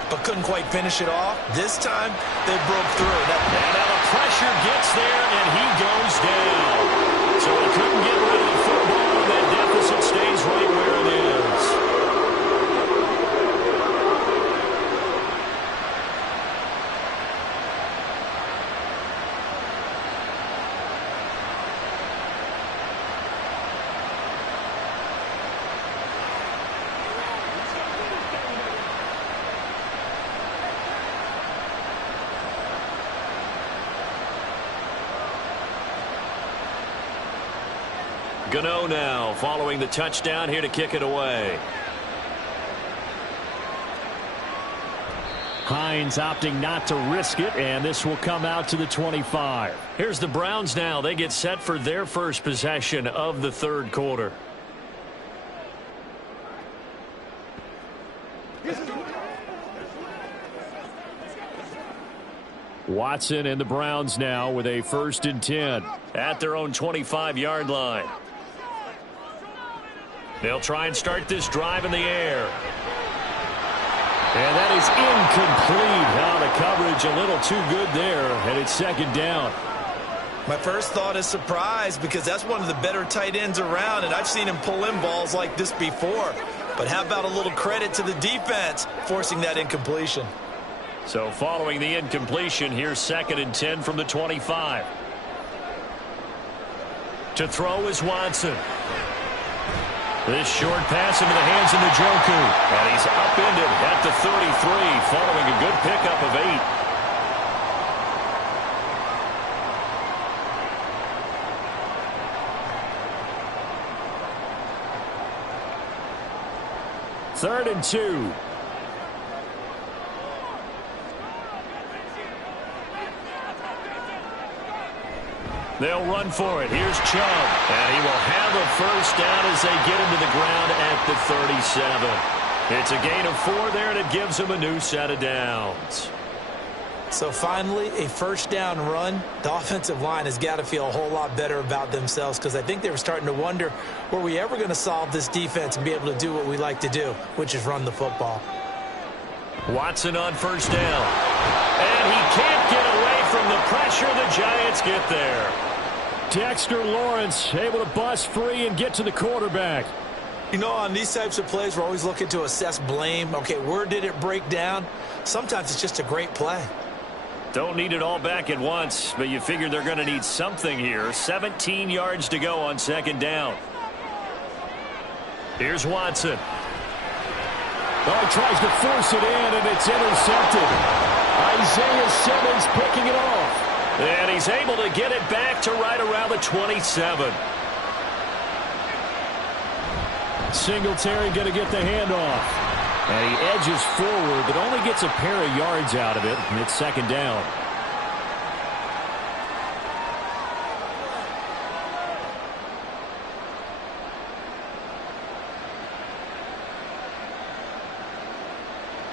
but couldn't quite finish it off. This time, they broke through. And now the pressure gets there, and he goes down. So he couldn't get rid of the football, and that deficit stays right where it is. Gano now following the touchdown here to kick it away. Hines opting not to risk it, and this will come out to the 25. Here's the Browns now. They get set for their first possession of the 3rd quarter. Watson and the Browns now with a 1st and 10 at their own 25-yard line. They'll try and start this drive in the air. And that is incomplete. Now the the coverage a little too good there, and it's second down. My first thought is surprise, because that's one of the better tight ends around, and I've seen him pull in balls like this before. But how about a little credit to the defense forcing that incompletion? So following the incompletion, here's 2nd and 10 from the 25. To throw is Watson. This short pass into the hands of Njoku. And he's upended at the 33 following a good pickup of 8. Third and 2. They'll run for it. Here's Chubb. And he will have a first down as they get him to the ground at the 37. It's a gain of 4 there, and it gives them a new set of downs. So finally, a first down run. The offensive line has got to feel a whole lot better about themselves, because I think they were starting to wonder, were we ever going to solve this defense and be able to do what we like to do, which is run the football. Watson on first down. And he can't get away from the pressure. The Giants get there. Dexter Lawrence able to bust free and get to the quarterback. You know, on these types of plays, we're always looking to assess blame. Okay, where did it break down? Sometimes it's just a great play. Don't need it all back at once, but you figure they're going to need something here. 17 yards to go on second down. Here's Watson. Oh, he tries to force it in, and it's intercepted. Isaiah Simmons picking it off. And he's able to get it back to right around the 27. Singletary going to get the handoff. And he edges forward, but only gets a pair of yards out of it, and it's second down.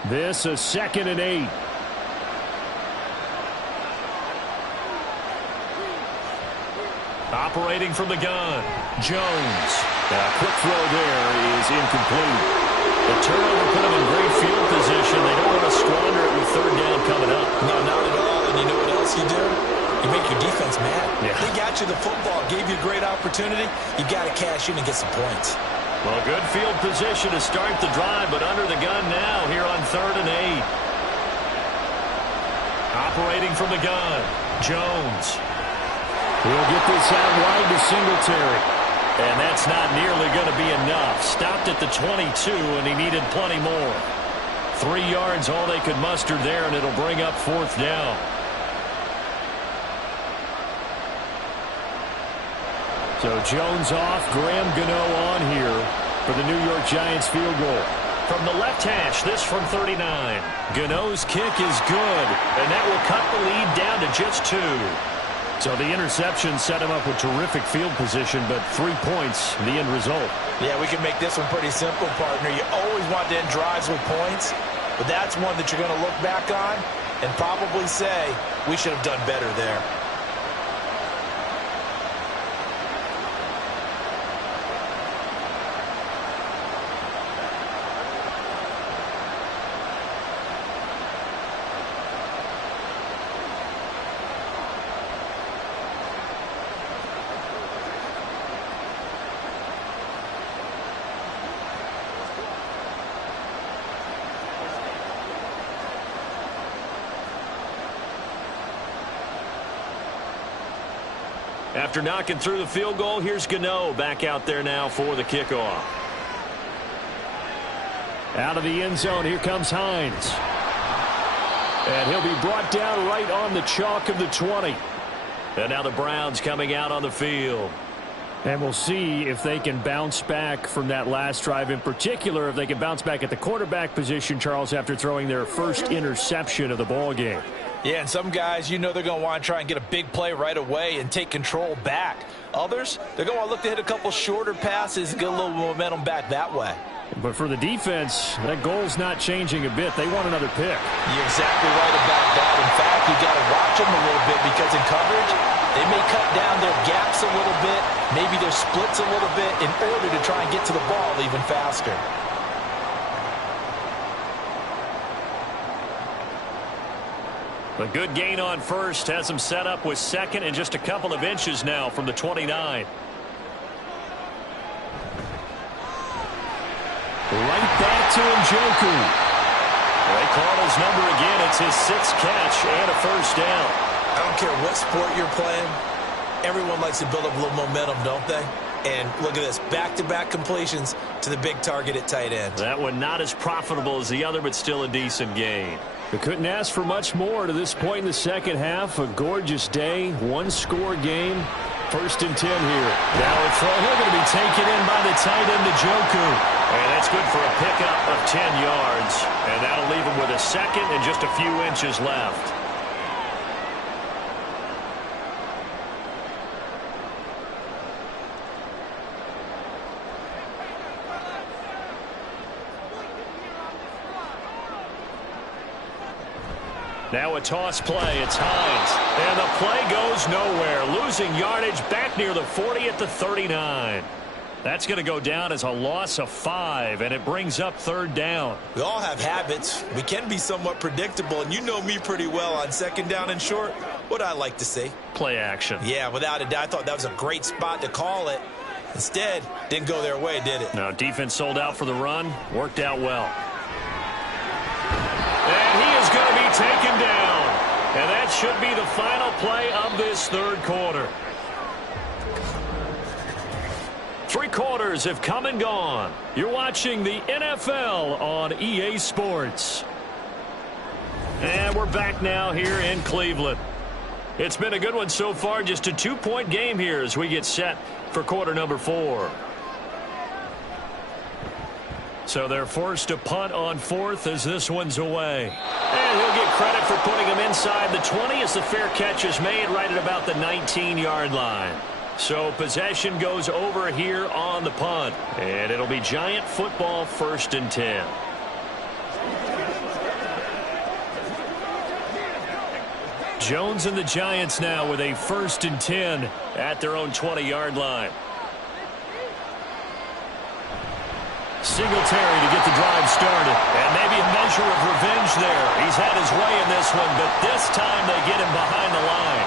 This is 2nd and 8. Operating from the gun, Jones. A quick throw there is incomplete. The turnover put them in great field position. They don't want to squander it with third down coming up. No, not at all. And you know what else you do? You make your defense mad. Yeah. They got you the football, gave you a great opportunity. You got to cash in and get some points. Well, good field position to start the drive, but under the gun now here on 3rd and 8. Operating from the gun, Jones. He'll get this out wide to Singletary. And that's not nearly going to be enough. Stopped at the 22, and he needed plenty more. 3 yards, all they could muster there, and it'll bring up 4th down. So Jones off, Graham Gano on here for the New York Giants field goal. From the left hash, this from 39. Gano's kick is good, and that will cut the lead down to just 2. So the interception set him up with terrific field position, but 3 points, the end result. Yeah, we can make this one pretty simple, partner. You always want to end drives with points, but that's one that you're going to look back on and probably say, we should have done better there. After knocking through the field goal, here's Gano back out there now for the kickoff. Out of the end zone, here comes Hines. And he'll be brought down right on the chalk of the 20. And now the Browns coming out on the field. And we'll see if they can bounce back from that last drive, in particular, if they can bounce back at the quarterback position, Charles, after throwing their first interception of the ball game. Yeah, and some guys, you know they're going to want to try and get a big play right away and take control back. Others, they're going to want to look to hit a couple shorter passes and get a little momentum back that way. But for the defense, that goal's not changing a bit. They want another pick. You're exactly right about that. In fact, you got to watch them a little bit, because in coverage, they may cut down their gaps a little bit, maybe their splits a little bit, in order to try and get to the ball even faster. A good gain on first has him set up with second and just a couple of inches now from the 29. Right back to Njoku. They call his number again. It's his 6th catch and a first down. I don't care what sport you're playing. Everyone likes to build up a little momentum, don't they? And look at this, back-to-back completions to the big target at tight end. That one not as profitable as the other, but still a decent gain. We couldn't ask for much more to this point in the second half. A gorgeous day, one-score game. 1st and 10 here. Now a throw here going to be taken in by the tight end, Njoku. And that's good for a pickup of 10 yards. And that'll leave him with a second and just a few inches left. Now a toss play. It's Hines. And the play goes nowhere. Losing yardage back near the 40 at the 39. That's going to go down as a loss of 5, and it brings up 3rd down. We all have habits. We can be somewhat predictable, and you know me pretty well on 2nd down and short. What I like to see? Play action. Yeah, without a doubt. I thought that was a great spot to call it. Instead, didn't go their way, did it? No, defense sold out for the run. Worked out well. And he is going to be taken down. And that should be the final play of this 3rd quarter. 3 quarters have come and gone. You're watching the NFL on EA Sports. And we're back now here in Cleveland. It's been a good one so far. Just a 2-point game here as we get set for quarter number 4. So they're forced to punt on 4th as this one's away. And he'll get credit for putting him inside the 20 as the fair catch is made right at about the 19-yard line. So possession goes over here on the punt. And it'll be Giant football 1st and 10. Jones and the Giants now with a 1st and 10 at their own 20-yard line. Singletary to get the drive started. And maybe a measure of revenge there. He's had his way in this one, but this time they get him behind the line.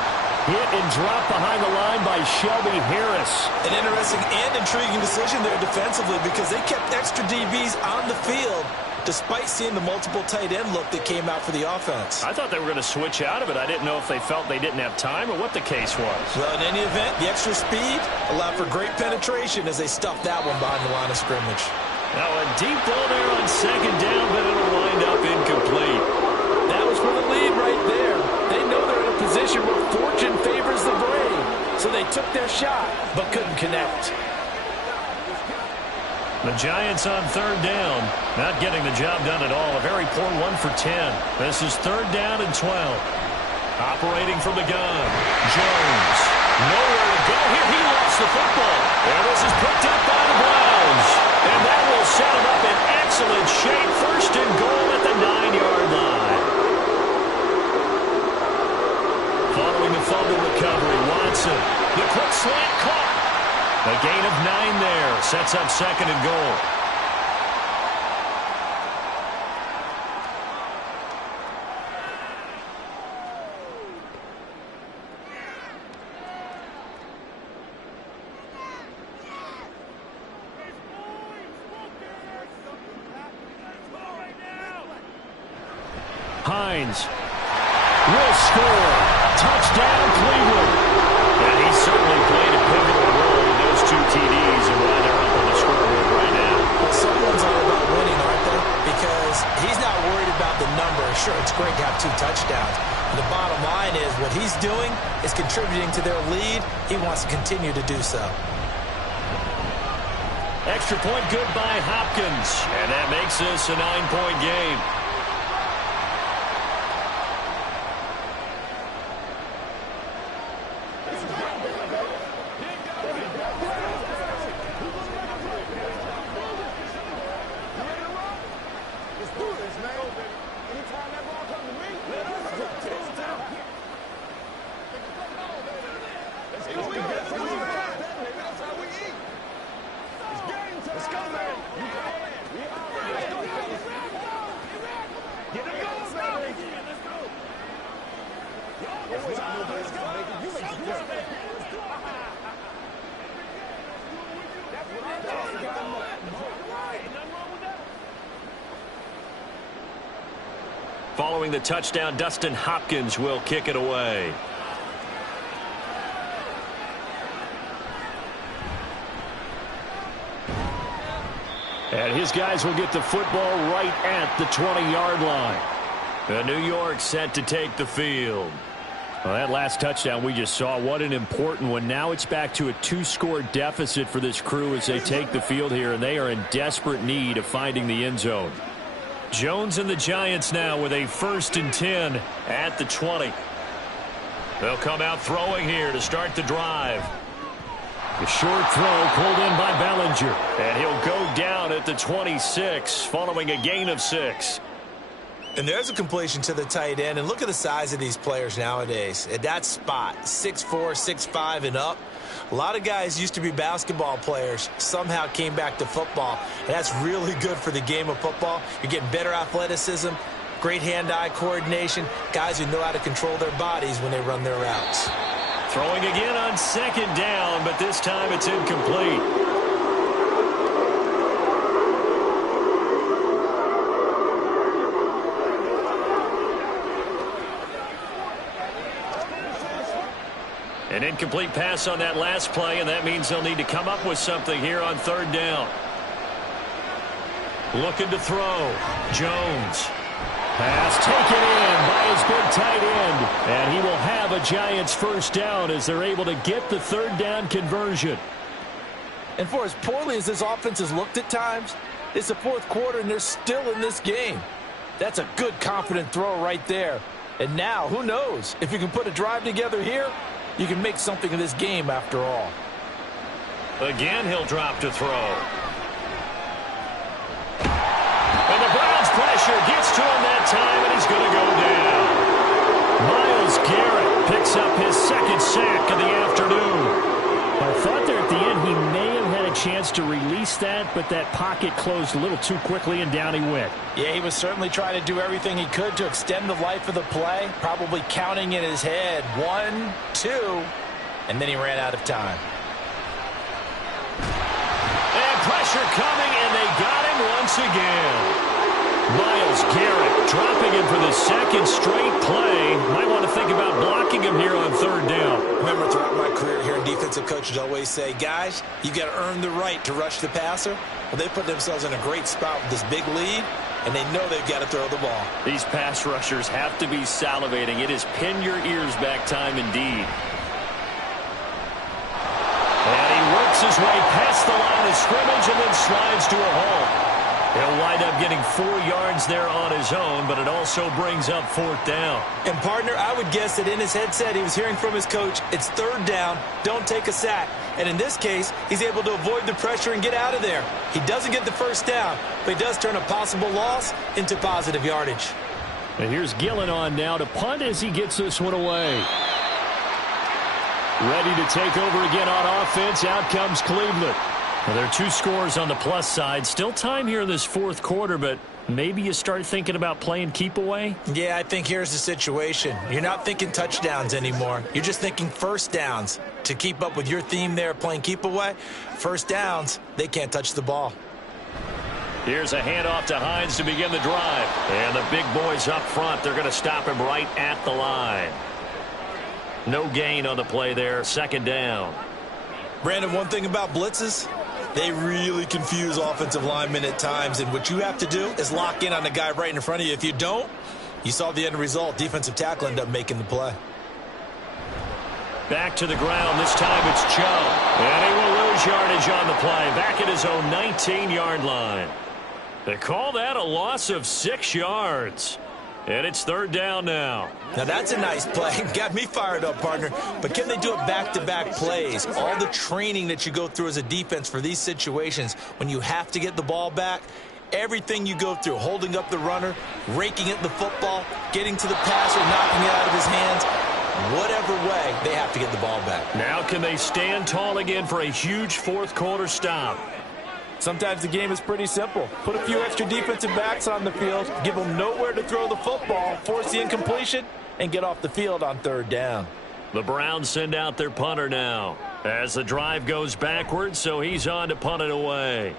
Hit and drop behind the line by Shelby Harris. An interesting and intriguing decision there defensively because they kept extra DBs on the field despite seeing the multiple tight end look that came out for the offense. I thought they were going to switch out of it. I didn't know if they felt they didn't have time or what the case was. Well, in any event, the extra speed allowed for great penetration as they stuffed that one behind the line of scrimmage. Now a deep ball there on 2nd down, but it'll wind up incomplete. That was for the lead right there. They know they're in a position where fortune favors the brave. So they took their shot, but couldn't connect. The Giants on 3rd down, not getting the job done at all. A very poor 1 for 10. This is 3rd down and 12. Operating from the gun, Jones. Nowhere to go here. He lost the football. And this is picked up by the Browns. And that will set him up in excellent shape. 1st and goal at the 9-yard line. Following the fumble recovery, Watson. The quick slant caught. A gain of 9 there. Sets up 2nd and goal. Hines will score. Touchdown, Cleveland. And he certainly played a pivotal role in those 2 TDs and why they're up on the scoreboard right now. Well, someone's all about winning, aren't they? Because he's not worried about the number. Sure, it's great to have 2 touchdowns. The bottom line is what he's doing is contributing to their lead. He wants to continue to do so. Extra point good by Hopkins. And that makes this a 9-point game. Following the touchdown, Dustin Hopkins will kick it away. And his guys will get the football right at the 20-yard line. New York set to take the field. Well, that last touchdown we just saw, what an important one. Now it's back to a 2-score deficit for this crew as they take the field here, and they are in desperate need of finding the end zone. Jones and the Giants now with a 1st and 10 at the 20. They'll come out throwing here to start the drive. The short throw pulled in by Bellinger, and he'll go down at the 26 following a gain of 6. And there's a completion to the tight end, and look at the size of these players nowadays. At that spot, 6'4", 6'5", and up. A lot of guys used to be basketball players, somehow came back to football, and that's really good for the game of football. You're getting better athleticism, great hand-eye coordination, guys who know how to control their bodies when they run their routes. Throwing again on 2nd down, but this time it's incomplete. An incomplete pass on that last play, and that means they'll need to come up with something here on 3rd down. Looking to throw. Jones. Pass taken in by his big tight end. And he will have a Giants 1st down as they're able to get the 3rd down conversion. And for as poorly as this offense has looked at times, it's the 4th quarter and they're still in this game. That's a good, confident throw right there. And now, who knows? If you can put a drive together here, you can make something of this game after all. Again, he'll drop to throw. And the Browns pressure gets to him that time, and he's going to go down. Myles Garrett picks up his 2nd sack of the afternoon. I thought there at the end he may have had a chance to release that, but that pocket closed a little too quickly, and down he went. Yeah, he was certainly trying to do everything he could to extend the life of the play, probably counting in his head 1, 2, and then he ran out of time. And pressure coming, and they got him once again. Myles Garrett dropping him for the 2nd straight play. Might want to think about blocking him here on 3rd down. Remember, throughout my career here, defensive coaches always say, guys, you got to earn the right to rush the passer. Well, they put themselves in a great spot with this big lead, and they know they've got to throw the ball. These pass rushers have to be salivating. It is pin your ears back time indeed. And he works his way past the line of scrimmage and then slides to a halt. He'll wind up getting 4 yards there on his own, but it also brings up 4th down. And, partner, I would guess that in his headset he was hearing from his coach, it's 3rd down, don't take a sack. And in this case, he's able to avoid the pressure and get out of there. He doesn't get the 1st down, but he does turn a possible loss into positive yardage. And here's Gillen on now to punt as he gets this one away. Ready to take over again on offense. Out comes Cleveland. Well, there are 2 scores on the plus side. Still time here in this 4th quarter, but maybe you start thinking about playing keep away? Yeah, I think here's the situation. You're not thinking touchdowns anymore. You're just thinking 1st downs. To keep up with your theme there, playing keep away, 1st downs, they can't touch the ball. Here's a handoff to Hines to begin the drive. And the big boys up front, they're going to stop him right at the line. No gain on the play there, 2nd down. Brandon, one thing about blitzes, they really confuse offensive linemen at times, and what you have to do is lock in on the guy right in front of you. If you don't, you saw the end result. Defensive tackle ended up making the play. Back to the ground. This time it's Chubb. And he will lose yardage on the play. Back at his own 19-yard line. They call that a loss of 6 yards. And it's 3rd down now. Now that's a nice play. Got me fired up, partner. But can they do it back-to-back plays? All the training that you go through as a defense for these situations, when you have to get the ball back, everything you go through, holding up the runner, raking at the football, getting to the passer, knocking it out of his hands, whatever way, they have to get the ball back. Now can they stand tall again for a huge 4th quarter stop? Sometimes the game is pretty simple. Put a few extra defensive backs on the field, give them nowhere to throw the football, force the incompletion, and get off the field on third down. The Browns send out their punter now as the drive goes backwards, so he's on to punt it away.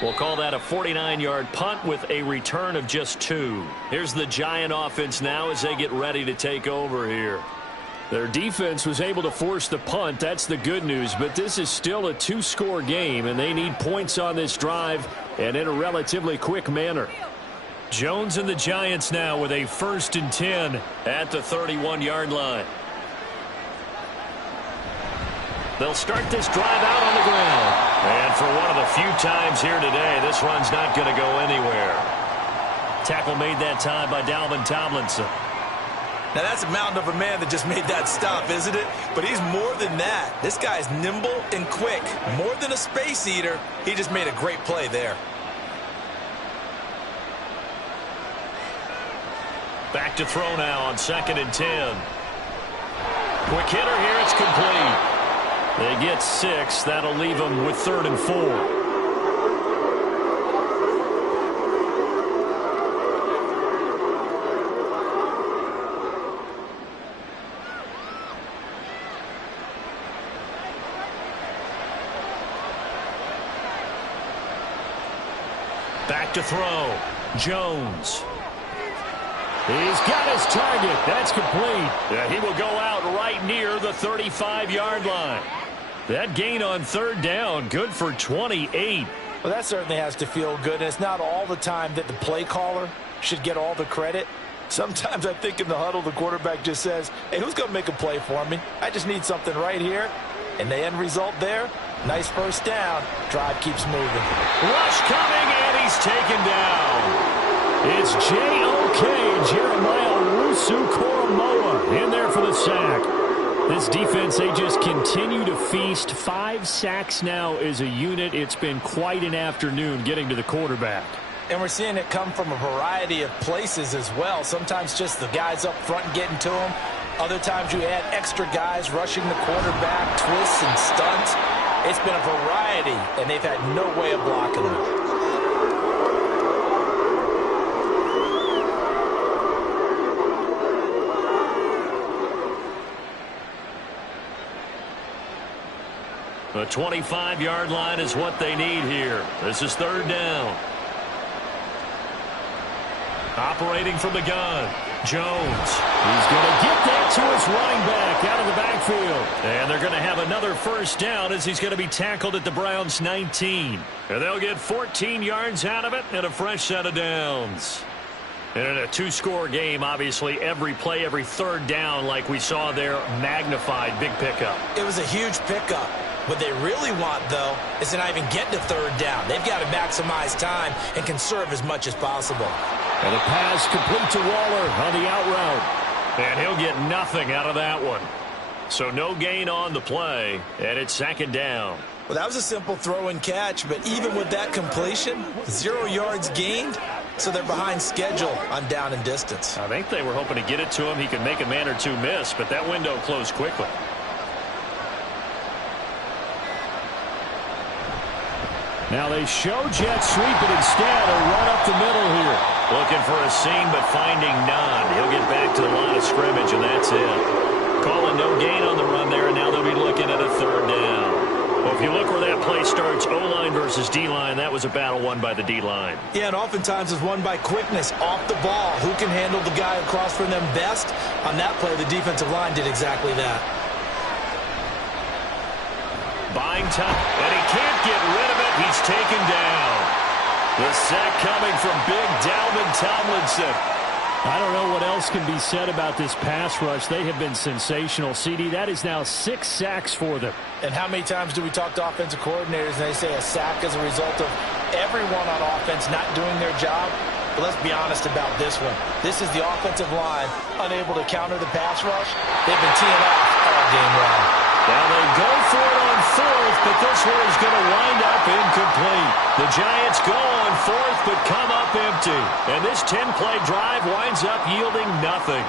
We'll call that a 49-yard punt with a return of just 2. Here's the Giant offense now as they get ready to take over here. Their defense was able to force the punt. That's the good news, but this is still a 2-score game, and they need points on this drive and in a relatively quick manner. Jones and the Giants now with a 1st and 10 at the 31-yard line. They'll start this drive out on the ground. And for one of the few times here today, this run's not going to go anywhere. Tackle made that time by Dalvin Tomlinson. Now that's a mountain of a man that just made that stop, isn't it? But he's more than that. This guy's nimble and quick. More than a space eater, he just made a great play there. Back to throw now on 2nd and 10. Quick hitter here, it's complete. They get 6. That'll leave them with 3rd and 4. Back to throw. Jones. He's got his target. That's complete. He will go out right near the 35-yard line. That gain on 3rd down, good for 28. Well, that certainly has to feel good. And it's not all the time that the play caller should get all the credit. Sometimes I think in the huddle, the quarterback just says, hey, who's going to make a play for me? I just need something right here. And the end result there, nice 1st down. Drive keeps moving. Rush coming, and he's taken down. It's J.O.K. Jeremiah Owusu-Koramoah in there for the sack. This defense, they just continue to feast. 5 sacks now as a unit. It's been quite an afternoon getting to the quarterback. And we're seeing it come from a variety of places as well. Sometimes just the guys up front getting to him. Other times you add extra guys rushing the quarterback, twists and stunts. It's been a variety, and they've had no way of blocking them. The 25-yard line is what they need here. This is 3rd down. Operating from the gun, Jones. He's going to get that to his running back out of the backfield. And they're going to have another 1st down as he's going to be tackled at the Browns' 19. And they'll get 14 yards out of it and a fresh set of downs. And in a 2-score game, obviously, every play, every 3rd down, like we saw there, magnified. Big pickup. It was a huge pickup. What they really want, though, is to not even get to 3rd down. They've got to maximize time and conserve as much as possible. And a pass complete to Waller on the out route. And he'll get nothing out of that one. So no gain on the play, and it's 2nd down. Well, that was a simple throw and catch, but even with that completion, 0 yards gained, so they're behind schedule on down and distance. I think they were hoping to get it to him. He could make a man or two miss, but that window closed quickly. Now they show jet sweep, but instead a run up the middle here. Looking for a seam, but finding none. He'll get back to the line of scrimmage, and that's it. Calling no gain on the run there, and now they'll be looking at a 3rd down. Well, if you look where that play starts, O-line versus D-line, that was a battle won by the D-line. Yeah, and oftentimes it's won by quickness off the ball. Who can handle the guy across from them best? On that play, the defensive line did exactly that. Buying time, and he can't get rid of it. He's taken down. The sack coming from big Dalvin Tomlinson. I don't know what else can be said about this pass rush. They have been sensational. CD, that is now 6 sacks for them. And how many times do we talk to offensive coordinators and they say a sack as a result of everyone on offense not doing their job? But let's be honest about this one. This is the offensive line unable to counter the pass rush. They've been teeing off all game long. Now they go for it on 4th, but this one is going to wind up incomplete. The Giants go on 4th, but come up empty. And this 10-play drive winds up yielding nothing.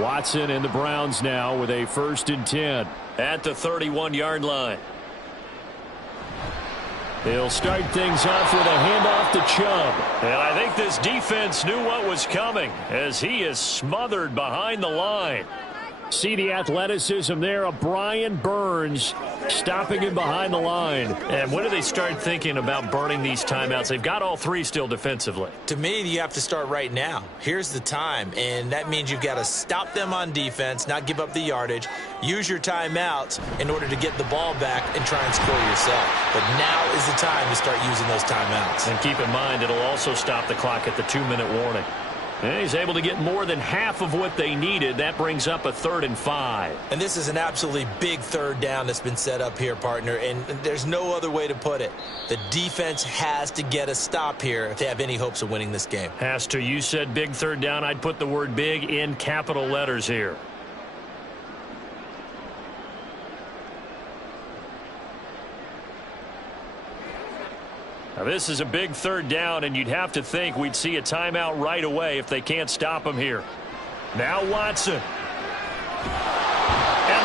Watson and the Browns now with a 1st and 10 at the 31-yard line. He'll start things off with a handoff to Chubb. And I think this defense knew what was coming as he is smothered behind the line. See the athleticism there of Brian Burns stopping him behind the line. And when do they start thinking about burning these timeouts? They've got all 3 still defensively. To me, you have to start right now. Here's the time, and that means you've got to stop them on defense, not give up the yardage, use your timeouts in order to get the ball back and try and score yourself. But now is the time to start using those timeouts. And keep in mind, it'll also stop the clock at the 2-minute warning. And he's able to get more than half of what they needed. That brings up a 3rd and 5. And this is an absolutely big 3rd down that's been set up here, partner, and there's no other way to put it. The defense has to get a stop here if they have any hopes of winning this game. Has to. You said big 3rd down. I'd put the word big in capital letters here. Now, this is a big 3rd down, and you'd have to think we'd see a timeout right away if they can't stop him here. Now Watson. And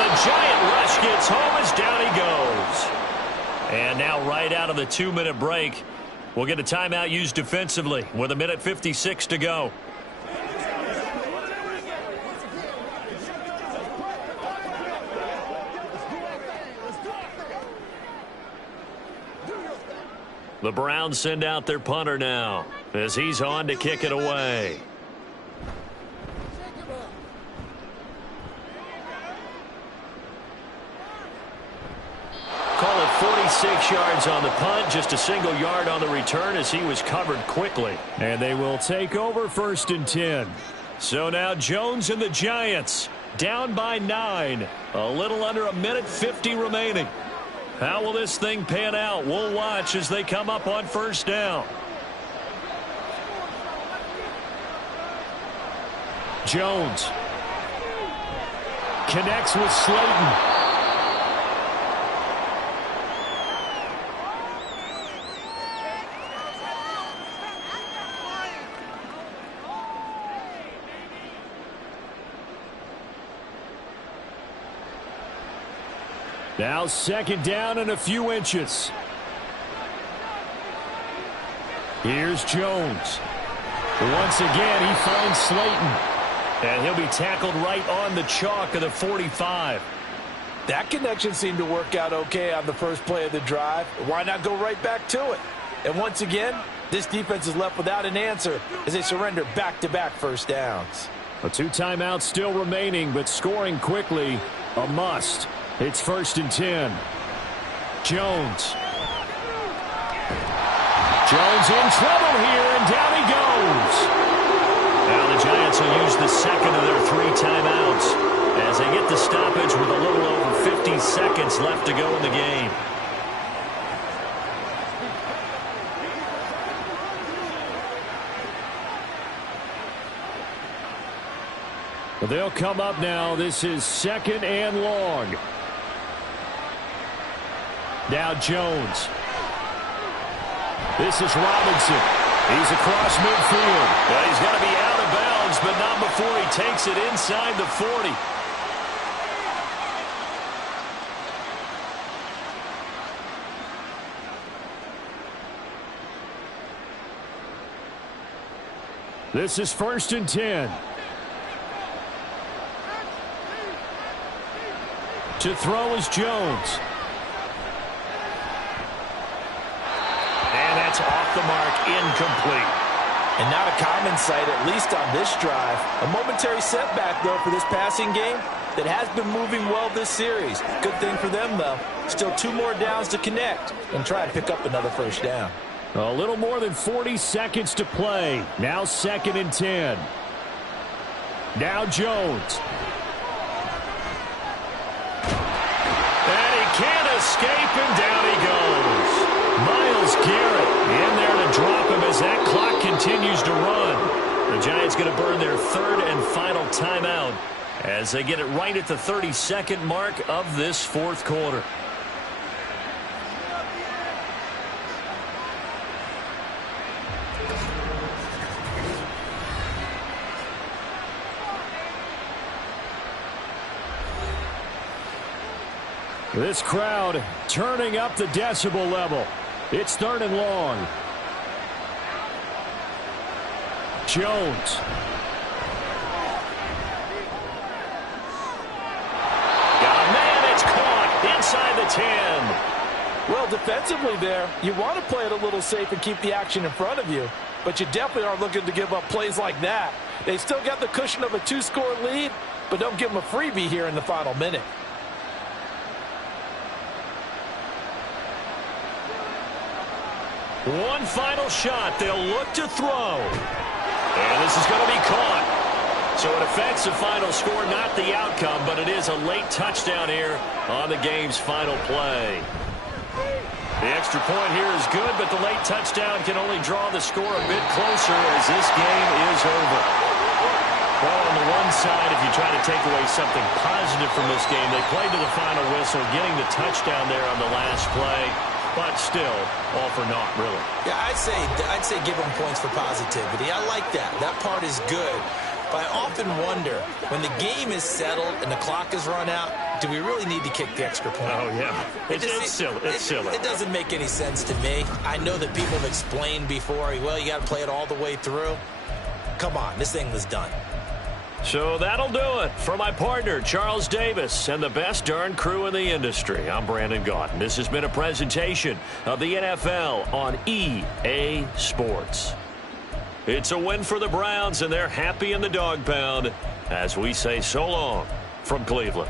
the giant rush gets home as down he goes. And now right out of the 2-minute break, we'll get a timeout used defensively with 1:56 to go. The Browns send out their punter now as he's on to kick it away. Call it 46 yards on the punt, just a single yard on the return as he was covered quickly. And they will take over 1st and 10. So now Jones and the Giants down by 9. A little under 1:50 remaining. How will this thing pan out? We'll watch as they come up on 1st down. Jones connects with Slayton. Now 2nd down and a few inches. Here's Jones. Once again, he finds Slayton. And he'll be tackled right on the chalk of the 45. That connection seemed to work out okay on the first play of the drive. Why not go right back to it? And once again, this defense is left without an answer as they surrender back-to-back 1st downs. 2 timeouts still remaining, but scoring quickly, a must. It's 1st and 10. Jones. Jones in trouble here, and down he goes. Now the Giants will use the 2nd of their 3 timeouts as they get the stoppage with a little over 50 seconds left to go in the game. They'll come up now. This is 2nd and long. Now Jones. This is Robinson. He's across midfield. Well, he's got to be out of bounds, but not before he takes it inside the 40. This is 1st and 10. To throw is Jones. And that's off the mark, incomplete. And not a common sight, at least on this drive. A momentary setback, though, for this passing game that has been moving well this series. Good thing for them, though. Still 2 more downs to connect and try to pick up another 1st down. A little more than 40 seconds to play. Now 2nd and 10. Now Jones. And he can't escape, and down he goes. Myles Garrett in there to drop him as that clock continues to run. The Giants going to burn their 3rd and final timeout as they get it right at the 32nd mark of this 4th quarter. This crowd turning up the decibel level. It's 3rd and long. Jones. Got a man, it's caught inside the 10. Well, defensively there, you want to play it a little safe and keep the action in front of you, but you definitely aren't looking to give up plays like that. They still got the cushion of a 2-score lead, but don't give them a freebie here in the final minute. One final shot. They'll look to throw. And this is going to be caught. So an offensive final score, not the outcome, but it is a late touchdown here on the game's final play. The extra point here is good, but the late touchdown can only draw the score a bit closer as this game is over. Well, on the one side, if you try to take away something positive from this game, they played to the final whistle, getting the touchdown there on the last play. But still, all for naught, really. Yeah, I'd say give them points for positivity. I like that. That part is good. But I often wonder, when the game is settled and the clock is run out, do we really need to kick the extra point? Oh, yeah. It's silly. It's silly. It doesn't make any sense to me. I know that people have explained before, well, you got to play it all the way through. Come on, this thing was done. So that'll do it for my partner, Charles Davis, and the best darn crew in the industry. I'm Brandon Gaudin. This has been a presentation of the NFL on EA Sports. It's a win for the Browns, and they're happy in the dog pound as we say so long from Cleveland.